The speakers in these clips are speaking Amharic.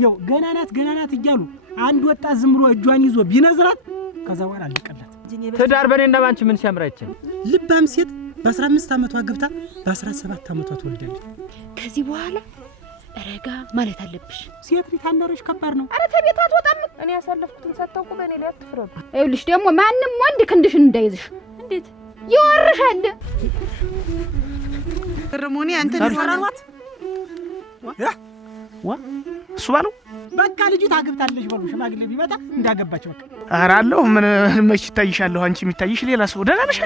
ያው ገናናት እያሉ አንድ ወጣት ዝም ብሎ እጇን ይዞ ቢነዝራት ከዛ በኋላ አለቀላት። ትዳር በኔና ባንቺ ምን ሲያምራይች ልባም ሴት በ15 ዓመቷ ገብታ በ17 ዓመቷ ትወልዳለች። ከዚህ በኋላ ረጋ ማለት አለብሽ። ሴት ሊታነረሽ ከባድ ነው። አረ ተቤት አትወጣም። እኔ ያሳለፍኩትን ሳታውቁ በእኔ ላይ አትፍረዱ። ይኸውልሽ ደግሞ ማንም ወንድ ክንድሽን እንዳይዝሽ። እንዴት ይወርሻል? ግርሙኒ አንተ ተፈራሯት እሱ ባለው በቃ ልጅ ታገብታለሽ በሉ ሽማግሌ ቢመጣ እንዳገባች በቃ አራለሁ። ምን መች ታይሻለሁ? አንቺ የሚታይሽ ሌላ ሰው ደህና ነሽ?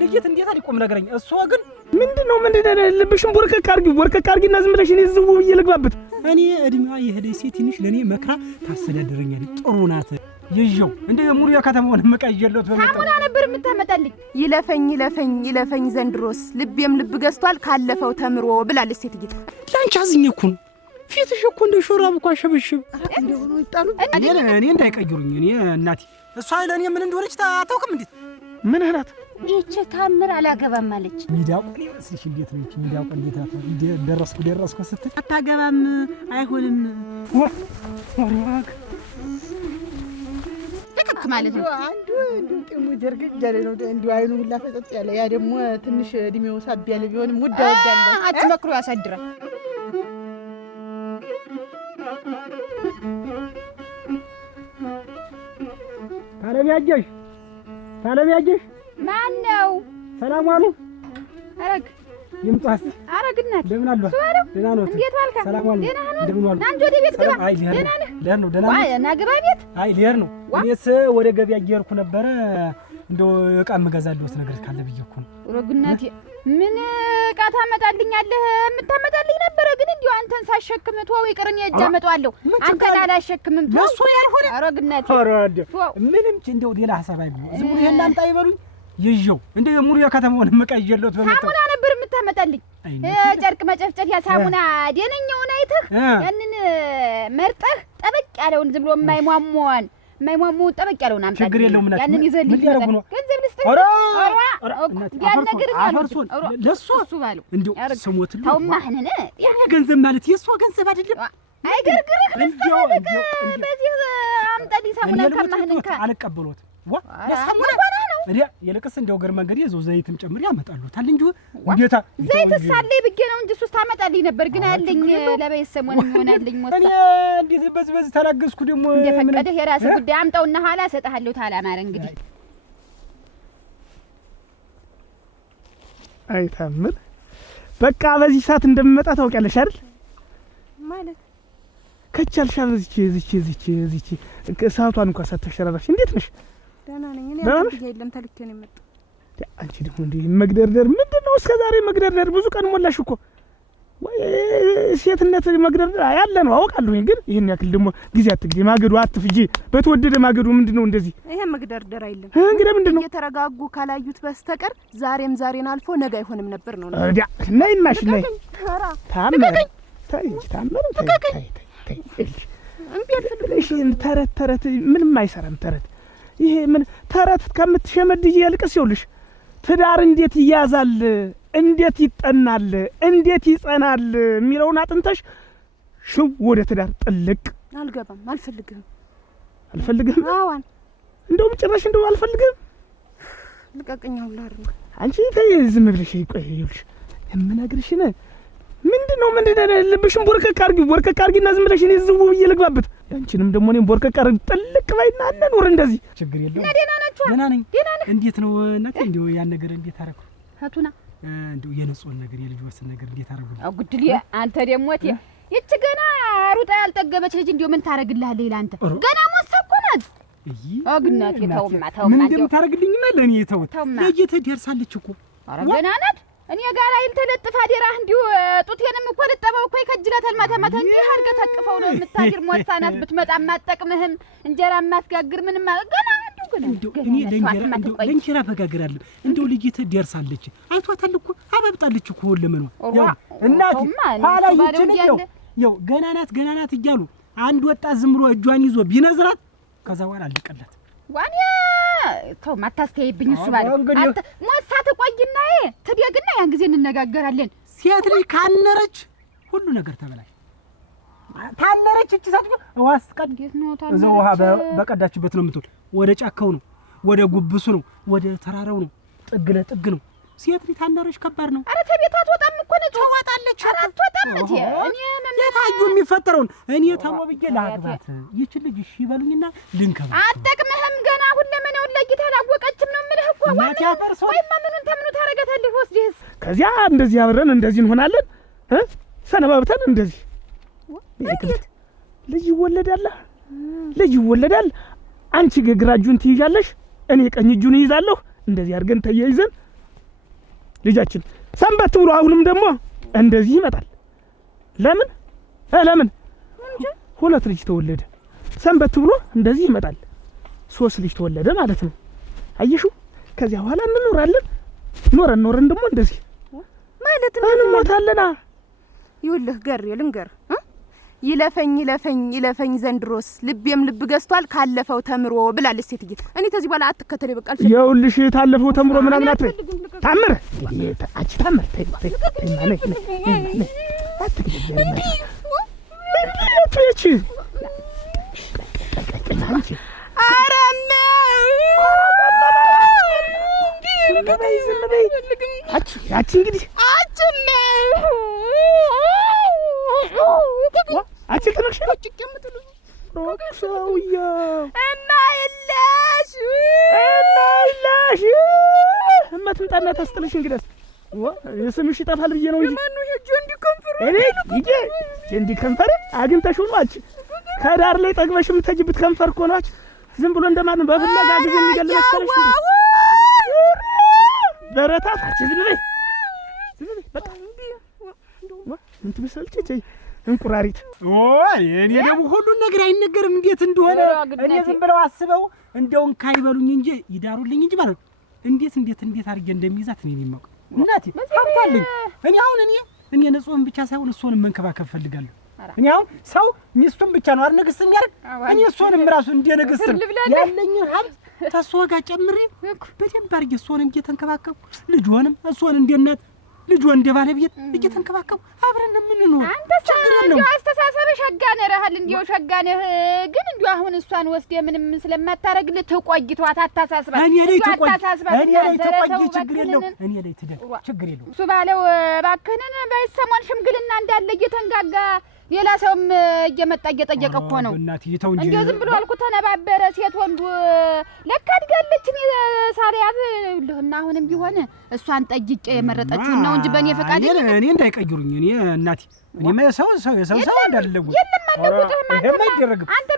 ልጅት እንዴት አልቆም ነገረኝ። እሷ ግን ምንድነው ልብሽን ቦርከክ አርጊና ዝም ብለሽ እኔ ዝው ብዬ ልግባበት። እኔ እድሜዋ የሄደች ሴት ትንሽ ለኔ መክራ ታስተዳድረኛለች። ጥሩ ናት። ይዤው እንደ ሙሉ የከተማውን መቀየለት ሳሙና ነበር የምታመጣልኝ። ይለፈኝ ዘንድሮስ ልቤም ልብ ገዝቷል ካለፈው ተምሮ ብላለች ሴትዬ። ላንቺ አዝኜ እኮ ነው። ፊትሽ እኮ እንደ ሾራብ እኮ አሸበሽብ። እንደሆነ ይጣሉ እኔ እንዳይቀይሩኝ። እኔ እናቴ እሷ ለኔ ምን እንደሆነች አታውቅም። እንዴት ምን አላት? ይህች ታምር አላገባም አለች። ሚዳው ስለሽ እንዴት ነው? ሚዳው እንዴት ደረስኩ ስትል አታገባም አይሆንም ወራክ ልክ ማለት ነው። አንዱ ጥሙ ደርግግ ያለ ነው። እንዲው አይኑ ሁላ ፈጠጥ ያለ ያ ደግሞ ትንሽ እድሜው ሳብ ያለ ቢሆንም ወዳወዳለ አትመክሩ ያሳድራል። ታለሚያጀሽ ማን ነው? ሰላም ዋሉ። አረግ ይምጣስ። አረግናት ለምን አሉ? ደህና ነው። እንዴት ዋልካ? ሰላም ዋሉ። እንደምን ዋሉ? አንተ ወደ ቤት ግባ። ደህና ነህ? ደህና ነው። ዋይ ና ግባ ቤት። አይ ልሄድ ነው። እኔስ ወደ ገበያ እየሄድኩ ነበረ። እንደው ዕቃ የምገዛልዎት ነገር ካለ ብዬ እኮ ነው። ረግናት ምን ዕቃ ታመጣልኛለህ? የምታመጣልኝ ነበረ ግን እንዲሁ አንተን ሳሸክም ተወው ይቅርን የእጅ አመጣዋለሁ። አንተን አላሸክምም። ለሱ ያልሆነ ረግናት ምንም እንደው ሌላ ሐሳብ አይብሉ። ዝም ብሎ ይሄን አምጣ ይበሉኝ። ይዤው እንደ ሙሉ የከተማውን መቀየለት በመጣው ሳሙና ነበር የምታመጣልኝ። ጨርቅ መጨፍጨፊያ ሳሙና ደነኛውን አይተህ ያንን መርጠህ ጠበቅ ያለውን ዝም ብሎ የማይሟሟውን ጠበቅ ያለውን አምጣልኝ። ችግር የለውም እናት። ያንን ይዘልኝ ነው ገንዘብ ልስጥህ። ያን ነገር ለሱ ባለው እንደው ሰሞትን ታውማህነን ያ ገንዘብ ማለት የሷ ገንዘብ አይደለም። አይገርግርህ በዚህ አምጣልኝ ሳሙና ከማህነን አልቀበሎት ለሳሙና እዲያ የለቀስ እንደው ገር መንገድ የዘው ዘይትም ጨምር ያመጣሉታል እንጂ እንዴታ ዘይት ሳለኝ ብጌ ነው እንጂ እሱስ ታመጣልኝ ነበር ግን አለኝ ለበይሰሞን ይሆናልኝ ሞታ እንዴ በዚህ ተላገስኩ ደግሞ እንደፈቀደህ የራስህ ጉዳይ አምጣውና ኋላ ሰጣለሁ ታላማረ እንግዲህ አይታምር በቃ በዚህ ሰዓት እንደምመጣ ታውቂያለሽ አይደል? ማለት ከቻልሻ እዚች ሰዓቷን እንኳን ሳትሸራራሽ እንዴት ነሽ? ደህና ነኝ። እኔ አንተ የለም ተልኬ ነው የመጣው። አንቺ ደግሞ እንዴ መግደርደር ምንድነው? እስከ ዛሬ መግደርደር ብዙ ቀን ሞላሽ እኮ። ወይ ሴትነት መግደርደር ያለ ነው አውቃለሁ። ግን ይሄን ያክል ደግሞ ጊዜ አትግዲ፣ ማገዱ አትፍጂ። በተወደደ ማገዱ ምንድነው እንደዚህ? ይሄ መግደርደር አይደለም። እንግዲህ ምንድነው? እየተረጋጉ ካላዩት በስተቀር ዛሬን አልፎ ነገ አይሆንም ነበር ነው። አዲያ ነይናሽ ነይ። ታመረ ታመረ ተረት ምንም አይሰራም ተረት። ይሄ ምን ተረት ከምትሸመድጂ ያልቀስ ይውልሽ። ትዳር እንዴት ይያዛል፣ እንዴት ይጠናል፣ እንዴት ይጸናል የሚለውን አጥንተሽ ሽው ወደ ትዳር ጥልቅ። አልገባም፣ አልፈልግም። አዋን እንደውም ጭራሽ እንደው አልፈልግም። ልቀቀኛው ብላር አንቺ ተይ ዝም ብለሽ ቆይ ይውልሽ የምነግርሽ ነው። ምንድነው ልብሽን ቦርከክ አርጊና ዝም ብለሽ እኔ ዝው ብዬ ልግባበት። አንቺንም ደግሞ እኔም ቦርከክ አርጊ ጥልቅ ባይና እንኑር እንደዚህ። ችግር የለውም። ደህና ናችሁ? ደህና ነኝ። እንዴት ነው እናቴ? እንደው ያን ነገር እንዴት አደረኩ? ሀቱና እንደው የነጾን ነገር የልጅ ወሰን ነገር እንዴት አደረጉ? አጉድል አንተ ደግሞ ይች ገና ሩጣ ያልጠገበች ልጅ እንደው ምን ታረግልሃለህ? ይላንተ ገና ሞሰኩ ናት። አግናት ተውማ ምን እንደምታረግልኝ ለኔ ተውት። ልጅ ትደርሳለች እኮ። ኧረ ገና ናት። እኔ ጋር አይልተለጥፋ ደራህ እንዲሁ ጡቴንም እኮ ልጠበው እኮ ይከጅላታል። ማታ እንዲህ አድርገህ ታቅፈው ነው የምታድር። ሞሳናት ብትመጣ ማጠቅምህም እንጀራ ማስጋግር ምንም ገና እኔ ለእንጀራ በጋግራለሁ። እንደው ልጅት ደርሳለች። አይቷታል እኮ አባብጣለች እኮ ለምን ነው እናት ኋላ ይችል ነው ገና ናት እያሉ አንድ ወጣት ዝም ብሎ እጇን ይዞ ቢነዝራት ከዛ በኋላ አለቀላት። ዋኔ ተው ማታስተያይብኝ። እሱ ባለ አንተ ሞሳ ተቆይና ትደግና ያን ጊዜ እንነጋገራለን። ሴት ልጅ ካነረች ሁሉ ነገር ተበላሽ። ታነረች እቺ ሰጥቶ ዋስ ቀድ እዛው ውሃ በቀዳችበት ነው የምትውል። ወደ ጫካው ነው፣ ወደ ጉብሱ ነው፣ ወደ ተራራው ነው፣ ጥግ ለጥግ ነው። ሴት ልጅ ታነረች ከባድ ነው። ኧረ ተቤት አትወጣም እኮ ነው ትወጣለች። ኧረ አትወጣም እንዴ እኔ የታዩ የሚፈጠረውን እኔ ተሞብዬ ላግባት ይቺ ልጅ እሺ ይበሉኝና ልንከባ አትጠቅምህም። ገና ሁለመናውን ለይታ አላወቀችም ነው የምልህ እኮ እናት ያፈርሰው ወይማ ምኑን ተምኑ ታረጋታለህ ወስደህስ ከዚያ እንደዚህ አብረን እንደዚህ እንሆናለን ሰነባብተን እንደዚህ ልጅ ይወለዳል። ልጅ ይወለዳል። አንቺ ግራ እጁን ትይዣለሽ፣ እኔ ቀኝ እጁን ይይዛለሁ። እንደዚህ አድርገን ተያይዘን ልጃችን ሰንበት ብሎ አሁንም ደግሞ እንደዚህ ይመጣል። ለምን ሁለት ልጅ ተወለደ። ሰንበት ብሎ እንደዚህ ይመጣል። 3 ልጅ ተወለደ ማለት ነው። አየሽው? ከዚያ በኋላ እንኖራለን። ኖረን ደግሞ እንደዚህ ማለት እንሞታለና። ይኸውልህ ገር ልንገር ይለፈኝ ዘንድሮስ ልቤም ልብ ገዝቷል ካለፈው ተምሮ ብላለች ሴትዬ። እኔ ተዚህ በኋላ አትከተለኝ በቃ አልፈልግም። ይኸውልሽ ታለፈው ተምሮ ምናምን አትበይ። ታምር አንቺ ታምር ተይ ማለት ነው። አትግደኝ አትበይች አረም ዝም በይ አቺ እንግዲህ አቺ ትንሽ ሮክሳውያ እማይላሽ እማትምጣና ታስጥልሽ። እንግዲህ የስምሽ ይጠፋል ብዬ ነው እንጂ ማን ነው ሄጆ እንዲከንፈር እኔ እንዲከንፈር አግኝተሽው ነው አንቺ ከዳር ላይ ጠግበሽ የምትሄጂበት ከንፈር እኮ ነው። አንቺ ዝም ብሎ እንደማን በፍላጋ ጊዜ የሚገል መሰለሽ በረታት። አንቺ ዝም በይ በቃ ምን ትመስልች እንቁራሪት። ኦይ እኔ ደግሞ ሁሉን ነገር አይነገርም እንዴት እንደሆነ እኔ ዝም ብለው አስበው እንደውን ካይበሉኝ እንጂ ይዳሩልኝ እንጂ ማለት እንዴት አድርጌ እንደሚይዛት እኔ የማውቅ እናቴ ሀብታለኝ። እኔ አሁን እኔ ንጹህን ብቻ ሳይሆን እሱንም መንከባከብ ፈልጋለሁ። እኔ አሁን ሰው ሚስቱን ብቻ ነው አይደል ንግስት የሚያደርግ እኔ እሱንም ራሱ እንደ ንግስት ያለኝ ሀብት ተሷ ጋር ጨምሬ በደንብ አድርጌ እሱንም እየተንከባከብኩ ልጅዋንም እሱን እንደ እናት ልጅዋ እንደ ባለቤት እየተንከባከቡ አብረን የምንኖር ችግር የለውም። አንተ አስተሳሰብህ ሸጋ ነህ ረሃል እንዲያው ሸጋ ነህ። ግን እንዲያው አሁን እሷን ወስደህ ምንም ስለማታረግልህ ተቆይቷት አታሳስባት። እኔ ላይ ተቆይ ችግር የለውም። እኔ ላይ ትደግ ችግር የለውም። እሱ ባለው እባክህን በሰሞን ሽምግልና እንዳለ እየተንጋጋ ሌላ ሰውም እየመጣ እየጠየቀ እኮ ነው። እናት ይተው እንጂ እንደው ዝም ብሎ አልኩ ተነባበረ። ሴት ወንዱ ለካ አድጋለች። እኔ ሳሪያት እና አሁንም ቢሆን እሷን ጠይቄ የመረጠችው ነው እንጂ በእኔ ፈቃድ እኔ እንዳይቀይሩኝ። እኔ እናቴ እኔማ ሰው እንዳልለጉ የለም አለጉትህ አይደረግም። አንተ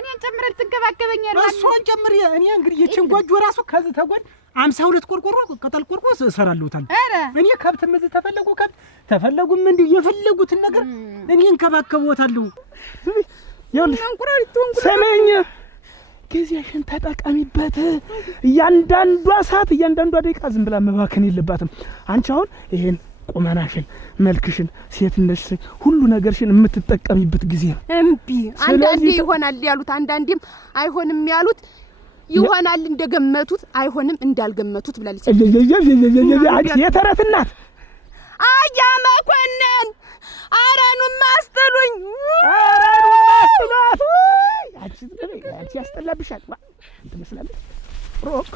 እኔን ጨምረህ ትንከባከበኛለህ። እሷን ጨምሬ እኔ እንግዲህ የችንጓጆ ራሱ ከዚህ ተጎን 52 ቆርቆሮ ቅጠል ቆርቆሮ እሰራለሁታል። እኔ ከብትም እዚህ ተፈለጉ ከብት ተፈለጉም እንዴ የፈለጉትን ነገር እኔ እንከባከቦታለሁ። ይኸውልሽ ሰሜኝ ጊዜሽን ተጠቀሚበት። እያንዳንዷ ሰዓት እያንዳንዷ ደቂቃ ዝም ብላ መባከን የለባትም። አንቺ አሁን ይሄን ቁመናሽን መልክሽን ሴትነትሽን ሁሉ ነገርሽን የምትጠቀሚበት ጊዜ ነው። እምቢ አንዳንዴ ይሆናል ያሉት አንዳንዴም አይሆንም ያሉት ይሆናል እንደገመቱት አይሆንም እንዳልገመቱት ብላለች። አንቺ የተረት እናት አያ መኮንን አራኑን ማስጥሉኝ አንቺ ያስጠላብሻል። ትመስላለች ሮክ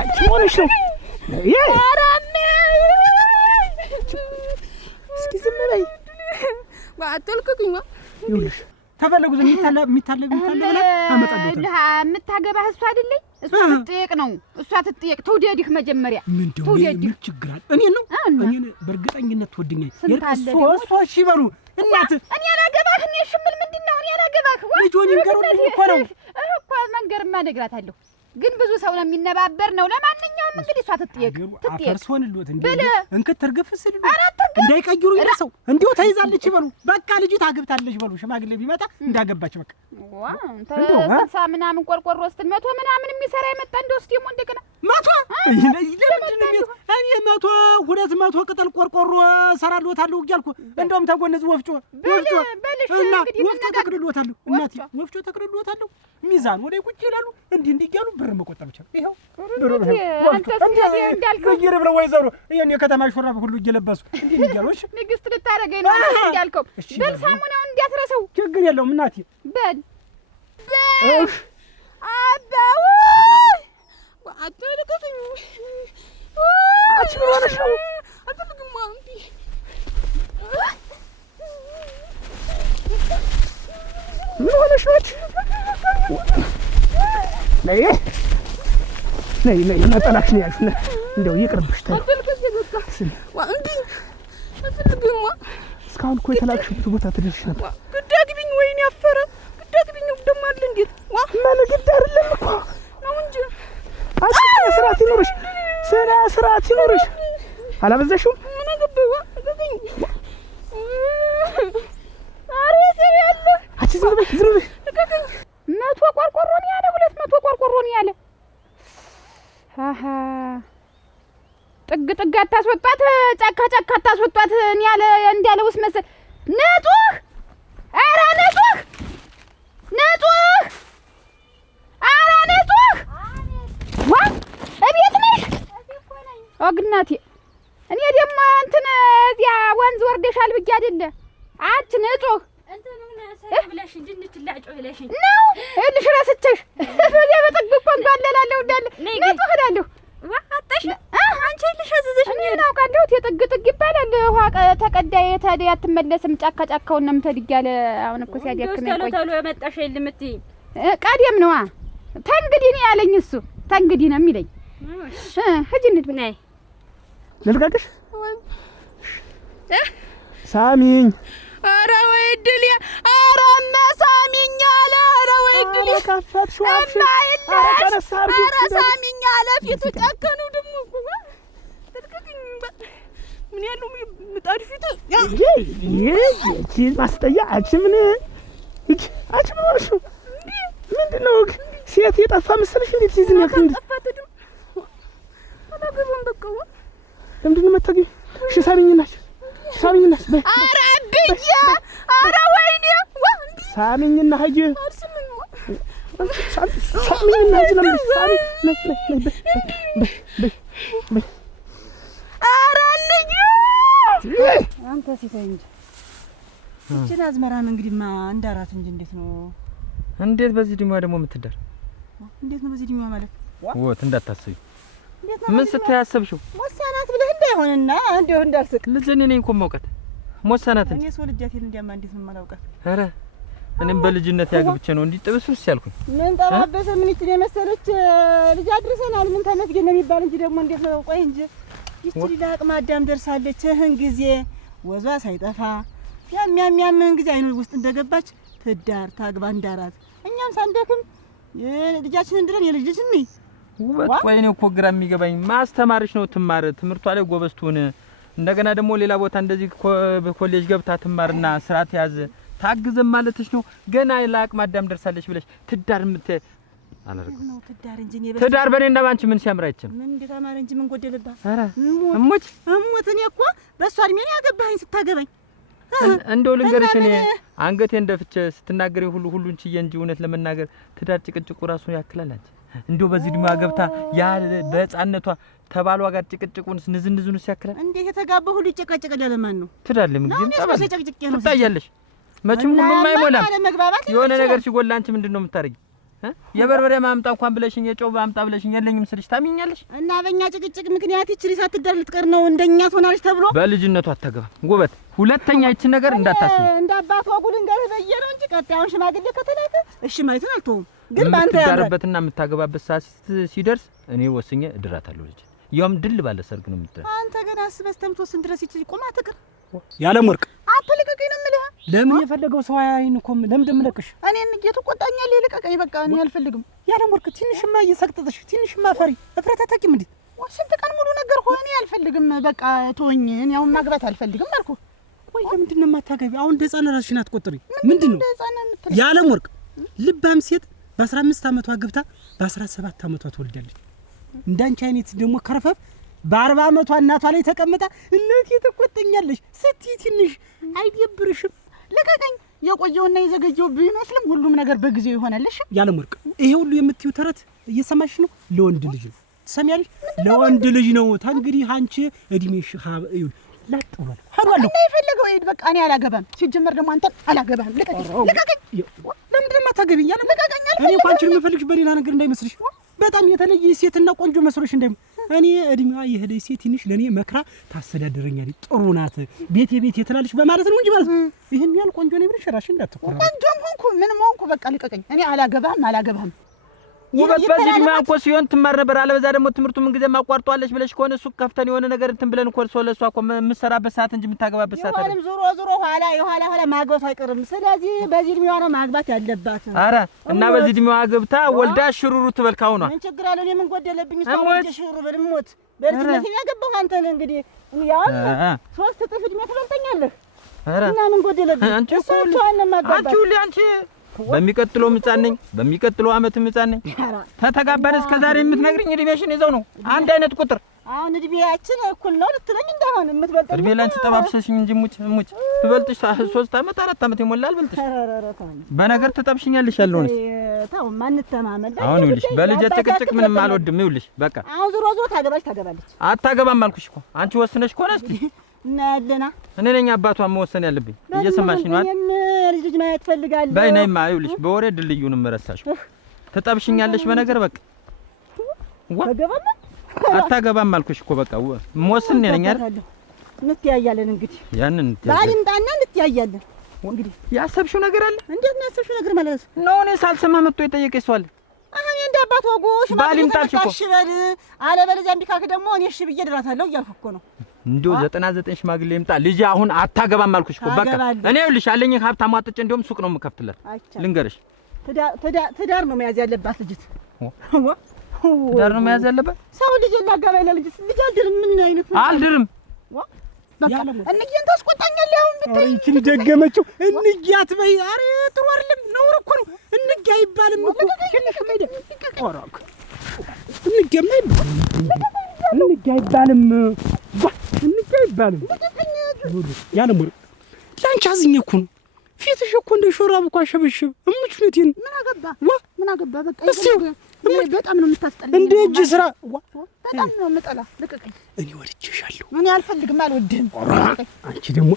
አንቺ ሆነሽ ነው እስኪ ዝም በይ አትልቅቅኝ። ይኸውልሽ ተፈለጉ የሚታለብ ብለህ አመጣለሁ። የምታገባህ እሷ አይደለኝ እሷ ትጠየቅ ነው። እሷ ትጠየቅ ትውደድህ መጀመሪያ ምን ችግር አለ? እኔ ነው እኔን በእርግጠኝነት ትወድኛለች። እሺ በሉ እናት እኔ አላገባህ እኔ ሽምል ምንድነው እኔ አላገባህ ልጆን ይንገሩልኝ እኮ ነው እኮ መንገርማ እነግራታለሁ። ግን ብዙ ሰው ነው የሚነባበር ነው። ለማንኛውም እንግዲህ እሷ ትጠየቅ አፈርሶንልዎት እንዴ እንክት ትርግፍ ስል እንዳይቀይሩ ይለሰው እንዲሁ ተይዛለች ይበሉ። በቃ ልጅ ታግብታለች በሉ። ሽማግሌ ቢመጣ እንዳገባች በቃ ተሰሳ ምናምን ቆርቆሮ ስትል 100 ምናምን የሚሰራ የመጣ እንደውስ ደግሞ እንደገና 100 ለምንድን ነው እኔ 200 ቅጠል ቆርቆሮ ሰራልዎታለሁ እያልኩ እንደውም ተጎነዝ ወፍጮ እና ወፍጮ ተክልልዎታለሁ እናቴ ወፍጮ ተክልልዎታለሁ። ሚዛን ወደ ቁጭ ይላሉ እንዲህ እያሉ ብር መቆጠብ ይችላል። ይሄው አንተስ እንዳልከው ዝይር ብለው ወይዘሮ ይሄን የከተማ ሹራብ ሁሉ እየለበሱ እንዴ ይያሉሽ ንግስት ልታረገኝ ነው አንተስ እንዳልከው በል ሳሙናውን እንዲያትረሰው ችግር የለውም እናቴ በል አባው አትልቀኝ አትልቀኝ አትልቀኝ አንቺ ምን ሆነሽ ነው? ነይ ነይ ነይ ነጠላሽ ነው ያልሽ። እንደው ይቅርብሽ ተይ። እስካሁን እኮ የተላክሽበት ቦታ ትደርሽ ነበር። ግዳግቢኝ ወይኔ አፈረ ግዳግቢኝ ደግሞ አለ እንዴት ማን ግድ አይደለም እኮ ነው እንጂ ስርዓት ይኖርሽ፣ ስርዓት ይኖርሽ። አላበዛሽውም? ምን አገባው አገባኝ አሬ ያለ አቺ ዝም በይ 100 ቆርቆሮ ነው ያለ 200 ቆርቆሮ ነው ያለ አሃ ጥግ አታስወጣት ጫካ አታስወጣት ነው ያለ እንዳለውስ መሰል ነጡህ ኧረ ነጡህ ኧረ ነጡህ ዋ እቤት ነሽ ወግናቴ እኔ ደግሞ እንትን እዚያ ወንዝ ወርደሻል ብዬ አይደለ አንቺ ነጡህ ብለሽ እንድንት ላጮ ብለሽ ነው እልሽ ረስቸሽ በዚያ በጥግ እኮ እንጋለላለሁ እንዳለ ነጡህ እላለሁ ዋጣሽ አንቺ ልሽ አዘዘሽ እኔ አውቃለሁ የጥግ ይባላል ውሃ ተቀዳ የተደ አትመለስም ጫካውን ነው የምትሄድ አሁን እኮ ሲያደክም ቆይ ተሎ የመጣሽ የልምትይ ቀደም ነዋ ተንግዲ ነው ያለኝ እሱ ተንግዲ ነው የሚለኝ ሂጂ እንሂድ ነይ ልልቀቅሽ ሳሚኝ ኧረ ወይ ድል ኧረ ሳሚኝ አለ ኧረ ወይ ድል ከፈትሽው ኧረ ሳሚኝ አለ ፊቱ ጨከኑ ደግሞ ትልቅኝ ምን ያለው ምጣድ ፊቱ ይሄ ማስጠያ አንቺ ምን ሆነሽ ነው? ምንድነው ሴት የጠፋ መሰለሽ? እንዴት ይዝን ያክል ጠፋት ደግሞ አላገባም በቃ ለምንድን ነው የምታገቢው? እሺ ሳሚኝናሽ ኧረ አብዬ ኧረ ወይኔ ሳሚኝና ሂጂ ሳሚኝና ሂጂ ነው ነይ ኧረ ልጅ አንተ ሲሳይ እንጂ እቺን አዝመራም እንግዲህማ እንዳራት እንጂ እንዴት በዚህ ድሚያ ደግሞ የምትደር እንዴት ነው በዚህ ድሚያ ማለት ወት እንዳታስቢ ምን ስትያሰብሽው ሞሳናት ብለህ እንዳይሆንና እንደው እንዳልስቅ ልጅ እኔ ነኝ እኮ የማውቃት ሞሳናት እኔ ሰው ልጃት እንዲያማ እንዴት ነው የማላውቃት ኧረ እኔም በልጅነት ያገብቼ ነው እንዲጥብስብስ ያልኩኝ ምን ጠባበሰ ምን ይችል የመሰለች ልጅ አድርሰናል ምን ተመስገን ነው የሚባል እንጂ ደግሞ እንዴት ነው ቆይ እንጂ ይችል ለአቅመ አዳም ደርሳለች እህን ጊዜ ወዟ ሳይጠፋ ያሚያምን ጊዜ አይኑ ውስጥ እንደገባች ትዳር ታግባ እንዳራት እኛም ሳንደክም ልጃችንን ድረን የልጅችን ነኝ ውበት ቆይ እኔ እኮ ግራ የሚገባኝ ማስተማርሽ ነው ትማር ትምህርቷ ላይ ጎበዝ ትሁን እንደገና ደግሞ ሌላ ቦታ እንደዚህ በኮሌጅ ገብታ ትማርና ስርዓት ያዝ ታግዘም ማለትሽ ነው ገና ለአቅመ አዳም ደርሳለች ብለሽ ትዳር አላረኩም ነው ትዳር እንጂ እኔ ትዳር በእኔና ባንቺ ምን ሲያምር አይችልም ምን እንዴት አማረ እንጂ ምን ጎደለባት ኧረ እሙት እኔ እኮ በሷ እድሜ ነው ያገባኸኝ ስታገባኝ እንደው ልንገርሽ እኔ አንገቴ እንደፍቼ ስትናገሪ ሁሉን ችዬ እንጂ እውነት ለመናገር ትዳር ጭቅጭቁ ራሱ ያክላል አንቺ እንደው በዚህ ድማ ገብታ ያ በህፃነቷ ተባሏ ጋር ጭቅጭቁን ንዝንዙን ሲያክላል እንዴት የተጋባው ሁሉ ይጨቃጨቃል ለማን ነው ትዳር ለምን ጊዜ ትጣያለሽ መቼም ሁሉም አይሞላም የሆነ ነገር ሲጎላ አንቺ ምንድነው የምታረጊ የበርበሬ ማምጣ እንኳን ብለሽኝ የጨው ማምጣ ብለሽኝ የለኝም ስልሽ ታሚኛለሽ እና በእኛ ጭቅጭቅ ምክንያት ይችሪ ሳትዳር ልትቀር ነው እንደኛ ትሆናለች ተብሎ በልጅነቷ አታገባም ጉበት ሁለተኛ ይቺ ነገር እንዳታስቢ እንደ አባቷ ጉልን ጋር በየነው እንጂ ቀጣዩን ሽማግሌ ከተላከ እሺ ማለትን አልተውም ግን ባንተ ያረበትና የምታገባበት ሰዓት ሲደርስ እኔ ወስኜ እድራታለሁ ልጅ ያውም ድል ባለ ሰርግ ነው የምትደር አንተ ገና አስበህ ተምቶስን ድረስ ይችል ቆማ ትቅር ያለም ወርቅ አትልቀቀኝ ነው የምልህ ለምን የፈለገው ሰው አይን እኮ ለምን ደምለቅሽ እኔን እየተቆጣኛል ልቀቀኝ በቃ እኔ አልፈልግም ያለም ወርቅ ትንሽማ እየሰቅጥጥሽ ትንሽማ ፈሪ እፍረት አታውቂም እንዴ ስንት ቀን ሙሉ ነገር ሆነ እኔ አልፈልግም በቃ ተወኝ እኔ አሁን ማግባት አልፈልግም አልኩ ቆይ ለምንድን ነው የማታገቢ አሁን እንደ ህፃን ራስሽን አትቆጥሪ ምንድን ነው ያለም ወርቅ ልባም ሴት በ15 አመቷ ገብታ በ17 አመቷ ትወልዳለች እንዳንቺ አይነት ደግሞ ከረፈብ በ40 አመቷ እናቷ ላይ ተቀምጣ እናቴ ተቆጣኛለሽ ስትይ ትንሽ አይደብርሽም ለቀቀኝ የቆየውና የዘገየው ቢመስልም ሁሉም ነገር በጊዜው ይሆናል እሺ ያለም ወርቅ ይሄ ሁሉ የምትዩ ተረት እየሰማሽ ነው? ለወንድ ልጅ ነው ትሰሚያለሽ? ለወንድ ልጅ ነው። ታንግዲህ አንቺ እድሜሽ ይሁን ላጥ ብሏል። ሀዷል እና የፈለገው ይሄድ በቃ እኔ አላገባም። ሲጀመር ደግሞ አንተ አላገባም። ልቀቀኝ። ለምንድን ነው የማታገቢኝ? እኔ እኮ አንቺን የምፈልግሽ በሌላ ነገር እንዳይመስልሽ። በጣም የተለየ ሴትና ቆንጆ መስሎሽ እንዳይም እኔ እድሜዋ የሄደ ሴት ትንሽ ለኔ መክራ ታስተዳድረኛለች። ጥሩ ናት፣ ቤቴ ትላለች በማለት ነው እንጂ ማለት ይሄን ያህል ቆንጆ ነው ብለሽ ራስሽን እንዳትኮራ። ቆንጆም ሆንኩ ምንም ሆንኩ በቃ ልቀቀኝ። እኔ አላገባም። ውበት በዚህ እድሜ እኮ ሲሆን ትማር ነበር። አለበዛ ደግሞ ትምህርቱ ምን ጊዜ ማቋርጧለች ብለሽ ከሆነ እሱ ከፍተን የሆነ ነገር እንትን ብለን እኮ ለሷ እኮ የምትሰራበት ሰዓት እንጂ የምታገባበት ሰዓት አይደለም። ዞሮ ኋላ ማግባቱ አይቀርም። ስለዚህ በዚህ እድሜዋ ነው ማግባት ያለባት። ኧረ እና በዚህ እድሜዋ ገብታ ወልዳ ሽሩሩ ትበልካው ነው። ምን ችግር አለው? እኔ ምን ጎደለብኝ? እሷ ወልደ ሽሩሩ በልሞት በልጅነት ያገባው አንተ ነህ። እንግዲህ ያው 3 እጥፍ እድሜ ትበልጠኛለህ እና ምን ጎደለብኝ? አንቺ ሁሌ አንቺ በሚቀጥለው ሕፃን ነኝ፣ በሚቀጥለው ዓመት ሕፃን ነኝ። ተተጋባን እስከ ዛሬ የምትነግሪኝ እድሜሽን ይዘው ነው አንድ አይነት ቁጥር። አሁን እድሜያችን እኩል ነው ልትለኝ እንዳሆነ የምትበልጠኝ እድሜ ላንቺ ጠባብሰሽኝ እንጂ ሙች ብበልጥሽ 3 ዓመት 4 ዓመት ይሞላል በልጥሽ በነገር ትጠብሽኛለሽ። ያለውንስ ታው ማን ተማመን። አሁን ይኸውልሽ በልጄ ጭቅጭቅ ምንም አልወድም። ይኸውልሽ በቃ አሁን ዞሮ ታገባለች። አታገባም አልኩሽ እኮ አንቺ ወስነሽ ከሆነ እስቲ እናያለና እኔ ነኝ አባቷን መወሰን ያለብኝ። እየሰማሽኝ ነው አይደል? ልጅ ማየት ፈልጋለሁ። በይ ነይማ። ይኸውልሽ በወሬ ድልዩንም ረሳሽው። ትጠብሽኛለሽ በነገር በቃ አታገባም አልኩሽ እኮ በቃ መወሰን እኔ ነኝ አይደል? እንተያያለን እንግዲህ ያንን ባልምጣና እንተያያለን። እንግዲህ ያሰብሽው ነገር አለ። እንዴት ነው ያሰብሽው ነገር ማለት ነው? እኔ ሳልሰማ መጥቶ የጠየቀኝ ሰው አለ። አሁን እንደ አባት ወጎሽ ባልምጣልሽ እኮ እሺ በል አለበለዚያ እምቢ ካልክ ደግሞ እኔ እሺ ብዬ እድራታለሁ እያልኩ እኮ ነው። እንደው 99 ሽማግሌ ይምጣ ልጅ አሁን አታገባም አልኩሽ እኮ በቃ እኔ ይኸውልሽ አለኝ ሀብት አሟጥጬ እንደውም ሱቅ ነው የምከፍትለት። ልንገርሽ ትዳር ነው መያዝ ያለባት ልጅት። ትዳር ነው መያዝ ያለባት ሰው ልጅ ላጋባ ያለ ልጅ አልድርም። ምን አይነት ነው? አልድርም በቃ እንግዲህ ታስቆጣኛለህ። አሁን ብታይ ይቺን ደገመችው እንግያት በይ። ኧረ ጥሩ አይደለም፣ ነውር እኮ ነው። እንግያ አይባልም እኮ ኦራክ እንግያ አይባልም። እንግያ አይባልም። ያለ ሙር ላንቺ አዝኜ እኮ ነው። ፊትሽ እኮ እንደ ሾራብ እኮ አሸበሽብ እሙች ነቴን ምን አገባ በቃ በጣም ነው የምታስጠላኝ። እንደ እጅ ስራ በጣም ነው የምጠላ። ልቀቀኝ። እኔ ወድጄሻለሁ። እኔ አልፈልግም፣ አልወድህም። አንቺ ደግሞ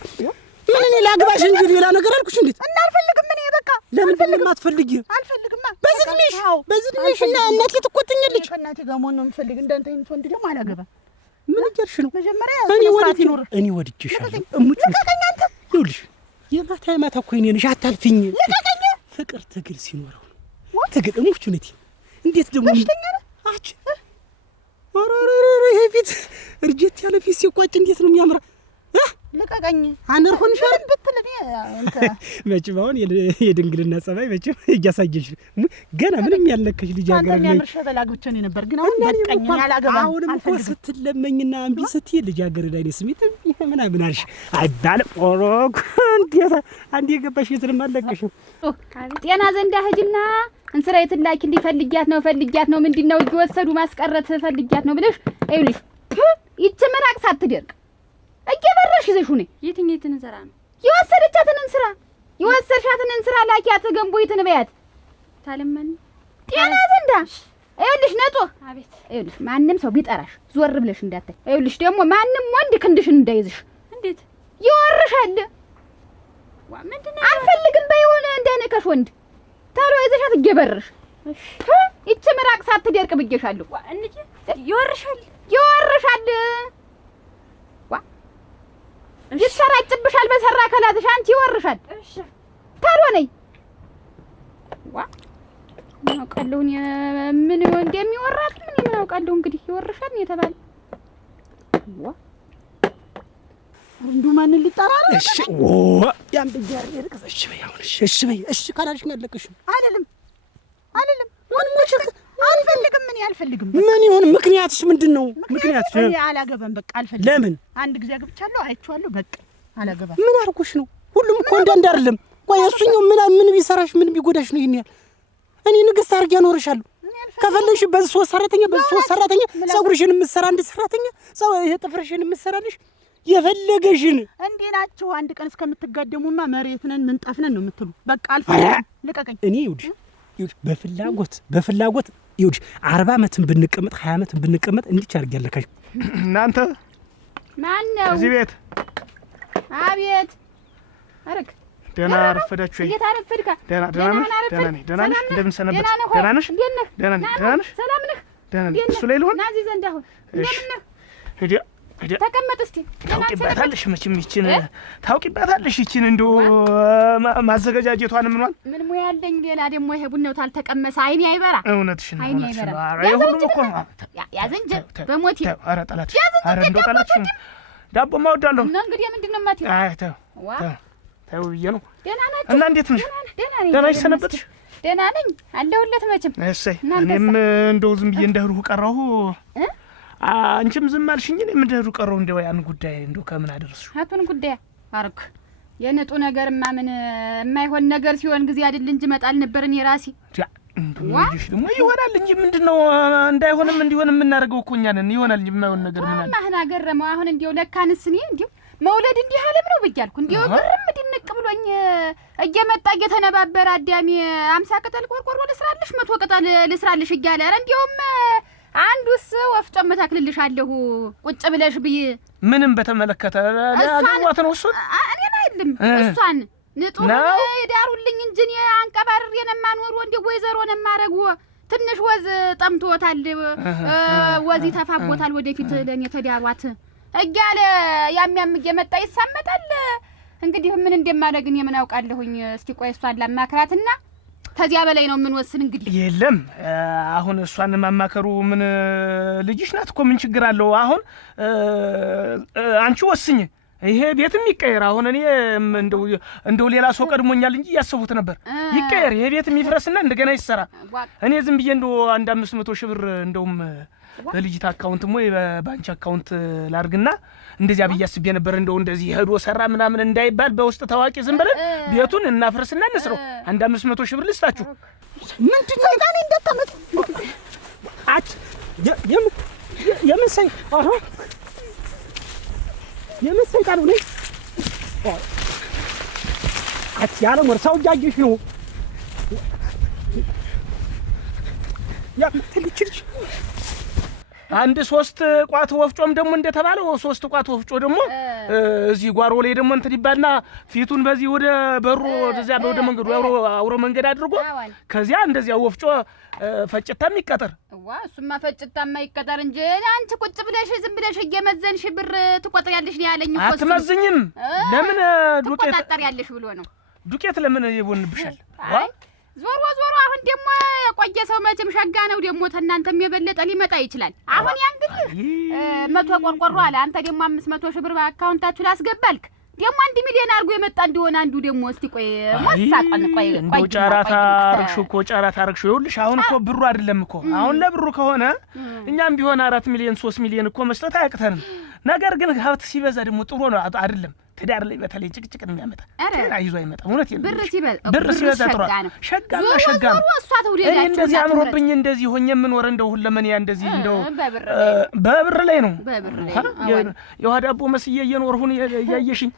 ምን እኔ ላግባሽ እንጂ ሌላ ነገር አልኩሽ። እንዴት እና አልፈልግም። እኔ በቃ ለምን እንደማትፈልጊ አልፈልግም። በዚህ እድሜሽ እና እናቴ ትቆጥኛለች። ከእናቴ ጋር መሆን ነው የምፈልግ። እንዳንተ አይነት ወንድ ደግሞ አላገባም። ምን እያልሽ ነው? መጀመሪያ እኔ ወድጄሻለሁ። እሙች ይኸውልሽ የማታ እኮ እኔ ነሽ አታልፊኝ። ፍቅር ትግል ሲኖረው ነው ትግል እሙች ነቴ እንዴት ደግሞ አች ይሄ ፊት እርጀት ያለ ፊት ሲቋጭ እንዴት ነው የሚያምራ። ልቀቀኝ። አነርኩንሽ ብትል እኔ አንተ መቼም አሁን የድንግልና ጸባይ መቼም እያሳየሽ ገና ምንም ያልነከሽ ልጅ አገር አንተ የሚያምር ሸበላ አግብቼ ነበር፣ ግን አሁን በቃኝ። አላገባም። አሁንም እኮ ስትለመኝና እምቢ ስትይ ልጅ አገር ላይ ስሜት ምን አልሽ አይባልም። ኦሮክ እንዴት አንዴ የገባሽ የትንም አለቀሽም። ጤና ዘንዳ ሂጂና እንስራይት ላኪ እንዲፈልጊያት ነው ምንድነው እየወሰዱ ማስቀረት ፈልጊያት ነው ብለሽ አይልሽ ይቺ መራቅ ሳትደርቅ እየበረሽ ይዘሽ ሁኔ የትኛይትን እንስራ ነው የወሰድሻትን እንስራ ላኪያት ገንቦይትን በያት ታለማን ጤና ዘንዳ አይልሽ ነጦ አቤት አይልሽ ማንም ሰው ቢጠራሽ ዞር ብለሽ እንዳታይ አይልሽ ደግሞ ማንም ወንድ ክንድሽን እንዳይዝሽ እንዴት ይወርሻል ምንድነው አልፈልግም በይሆነ እንዳይነካሽ ወንድ ታሎ ይዘሻት እየበረሽ ይቺ መራቅ ሳትደርቅ ብዬሻለሁ። እንጂ ይወርሻል ይሰራጭብሻል በሰራ ከላትሽ አንቺ ይወርሻል። እሺ ታሎ ነይ ምን አውቃለሁ ምን እንደሚወራት ምን አውቃለሁ። እንግዲህ ይወርሻል የተባለ እንዱ ማንን ሊጠራ ነው? እሺ ያን በጃር ይርቀስ። እሺ በይ አሁን እሺ በይ እሺ ካላልሽኝ አለቅሽም። አልልም ምን ሙችክ አልፈልግም። ምን አልፈልግም። ምን ይሁን ምክንያትሽ ምንድነው? ምክንያትሽ እኔ አላገባም። በቃ አልፈልግም። ለምን? አንድ ጊዜ አግብቻለሁ፣ አይቼዋለሁ። በቃ አላገባም። ምን አርኩሽ ነው? ሁሉም እኮ እንዳንድ አይደለም። ቆይ እሱኛው ምን ቢሰራሽ ምን ቢጎዳሽ ነው ይሄን ያህል? እኔ ንግስት አድርጌ አኖርሻለሁ። ከፈለግሽ በዚህ 3 ሰራተኛ ፀጉርሽን የምትሰራ አንድ ሰራተኛ ይሄ ጥፍርሽን የምትሰራልሽ የፈለገሽን እንዴ ናችሁ። አንድ ቀን እስከምትጋደሙማ መሬት ነን ምንጣፍ ነን ነው የምትሉ። በቃ አልፈልግም። ልቀቀኝ። እኔ ይኸውልሽ በፍላጎት ይኸውልሽ 40 ዓመትን ብንቀመጥ 20 ዓመትን ብንቀመጥ እንዲች አድርጊያለሽ። እናንተ ማን ነው እዚህ ቤት? አቤት አረክ ደህና አረፈዳችሁ? እንዴት አረፈድካ? ደህና ነኝ። ደህና ነሽ? እንደምን ሰነበትሽ? ደህና ነሽ? ደህና ነሽ? ሰላም ነህ? ደህና ነኝ። እሱ ላይ ልሆን ናዚ ዘንድ አሁን እንደምን ነህ? ሂድ ተቀመጥ እስቲ። ታውቂባታለሽ መቼም ይችን ታውቂባታለሽ ይችን እንደው ማዘገጃጀቷን ምኗን ምን ሙያ አለኝ ሌላ ደግሞ ይሄ ቡናው ታልተቀመሰ አይኔ አይበራ። እውነትሽን አይኔ አይበራ። ሁሉም እኮ ያዘንጀ በሞቴ ኧረ ጠላትሽ ኧረ እንደው ጠላትሽ ዳቦ ማወዳለሁ እና እንግዲህ ምንድነው ማትይ? አይ ተው ብዬሽ ነው። ደህና ናችሁ? እና እንዴት ነሽ? ደህና ነሽ? ሰነበትሽ? ደህና ነኝ አለሁለት መቼም። እሰይ እኔም እንደው ዝም ብዬ እንደህሩ ቀረሁ። አንቺም ዝም አልሽኝ። እኔም እንደህሩ ቀረሁ። እንደው ያን ጉዳይ እንደው ከምን አደረስሽው? አቱን ጉዳይ አርክ የነጡ ነገርማ ምን የማይሆን ነገር ሲሆን ጊዜ አይደል እንጂ መጣል ነበር እኔ ራሴ። እንዴሽ ደግሞ ይሆናል እንጂ ምንድነው እንዳይሆንም እንዲሆን የምናደርገው እኮ እኛ ነን። ይሆናል እንጂ የማይሆን ነገር ምን አለ? ማህና ገረመው አሁን እንደው ለካንስ እኔ እንደው መውለድ እንዲህ አለም ነው ብያልኩ እንደው ግርም ድንቅ ብሎኝ እየመጣ እየተነባበረ አዳሜ 50 ቅጠል ቆርቆሮ ልስራልሽ 100 ቅጠል ልስራልሽ እያለ ኧረ እንደውም አንዱስ ወፍጮ መታክልልሻለሁ ቁጭ ብለሽ ብዬ ምንም በተመለከተ አገዋት ነው እሱ እኔን አይደለም እሷን ንጡን ይዳሩልኝ እንጂ እኔ አንቀባርር የነማኖር እንደ ወይዘሮ ነማረጉ ትንሽ ወዝ ጠምቶታል ወዝ ይተፋቦታል ወደፊት ለኔ ተዳሯት እያለ ያም እየመጣ ይሳመጣል። እንግዲህ ምን እንደማደርግ እኔ ምን አውቃለሁኝ። እስኪ ቆይ እሷን ላማክራትና ከዚያ በላይ ነው ምን ወስን። እንግዲህ የለም አሁን እሷን ማማከሩ ምን ልጅሽ ናት እኮ ምን ችግር አለው? አሁን አንቺ ወስኝ ይሄ ቤትም ይቀየር። አሁን እኔ እንደው ሌላ ሰው ቀድሞኛል እንጂ ያሰቡት ነበር ይቀየር። ይሄ ቤትም ይፍረስና እንደገና ይሰራ። እኔ ዝም ብዬ እንደው 500 ሺህ ብር እንደውም በልጅት አካውንት ሞይ በባንክ አካውንት ላርግና እንደዚያ ብዬ አስቤ ነበር። እንደው እንደዚህ ሄዶ ሰራ ምናምን እንዳይባል በውስጥ ታዋቂ ዝም ብለን ቤቱን እናፍርስና እንስረው። 500 ሺህ ብር ልስጣችሁ። ምንድነው ጋር እንደተመጣ አጭ የምን ሰይ አሃ የምን ሰይጣን ነው አጭ ያለ ወርሳው ያጅሽ ነው ያ ትልችልሽ አንድ 3 ቋት ወፍጮም ደግሞ እንደተባለው 3 ቋት ወፍጮ ደግሞ እዚህ ጓሮ ላይ ደግሞ እንትን ይባልና ፊቱን በዚህ ወደ በሩ ወደዚያ ወደ መንገዱ አውሮ መንገድ አድርጎ ከዚያ እንደዚያ ወፍጮ ፈጭታም ይቀጠር። እሱማ ፈጭታማ ይቀጠር እንጂ አንቺ ቁጭ ብለሽ ዝም ብለሽ እየመዘንሽ ብር ትቆጥሪያለሽ ነው ያለኝ እኮ። አትመዝኝም? ለምን ዱቄት ትቆጣጠሪያለሽ ብሎ ነው። ዱቄት ለምን ይቦንብሻል? ዞሮ አሁን ደግሞ የቆየ ሰው መቼም ሸጋ ነው። ደግሞ ተናንተም የበለጠ ሊመጣ ይችላል። አሁን ያ እንግዲህ 100 ቆርቆሮ አለ። አንተ ደግሞ 500 ሺህ ብር በአካውንታችሁ ላስገባልክ ደግሞ 1 ሚሊዮን አድርጎ የመጣ እንደሆነ አንዱ ደግሞ እስቲ ቆይ ሞሳቀን ቆይ እንደው ጫራታ አርግሹ ይኸውልሽ አሁን እኮ ብሩ አይደለም እኮ አሁን ለብሩ ከሆነ እኛም ቢሆን 4 ሚሊዮን 3 ሚሊዮን እኮ መስጠት አያቅተንም። ነገር ግን ሀብት ሲበዛ ደግሞ ጥሩ ነው አይደለም? ትዳር ላይ በተለይ ጭቅጭቅን የሚያመጣ ይዞ አይመጣም። እውነት ነው። ብር ሲበዛ ጥሩ ሸጋ ነው። እሷ ተውደዳችሁ እንደዚህ አምሮብኝ እንደዚህ ሆኜ የምኖር እንደው ሁለመን ያ እንደዚህ እንደው በብር ላይ ነው የውሃ ዳቦ መስዬ እየኖርሁን ያየሽኝ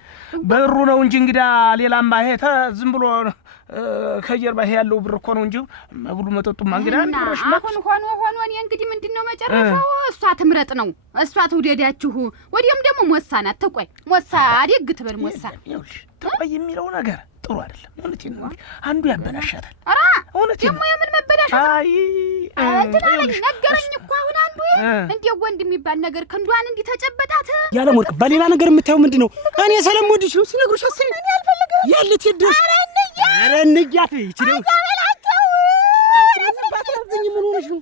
በሩ ነው እንጂ እንግዳ ሌላማ ይሄ ዝም ብሎ ከጀርባ ይሄ ያለው ብር እኮ ነው እንጂ መብሉ መጠጡማ እንግዳ አንደረሽ አሁን ሆኖ እኔ እንግዲህ ምንድነው መጨረሻው? እሷ ትምረጥ ነው። እሷ ተውደዳችሁ ወዲያም ደግሞ ሞሳ ናት። ተቆይ ሞሳ አደግ ትበል ሞሳ ይኸውልሽ ተቆይ የሚለው ነገር ጥሩ አይደለም። እውነቴን ነው። አንዱ ያበላሻታል። ኧረ እውነቴን ደግሞ የምን መበላሻት? አይ እንትናለኝ ነገረኝ እኮ አሁን አንዱ እንዴ ወንድ የሚባል ነገር ክንዷን እንዲህ ተጨበጣት ያለ ወርቅ በሌላ ነገር የምታየው ምንድነው? እኔ ሰለሞድሽ ነው ሲነግሩሽ አስሪ እኔ አልፈልግም ያለት ይደሽ ኧረ እንያት ይችላል አላቸው ባትረዝኝ ምን ሆነሽ ነው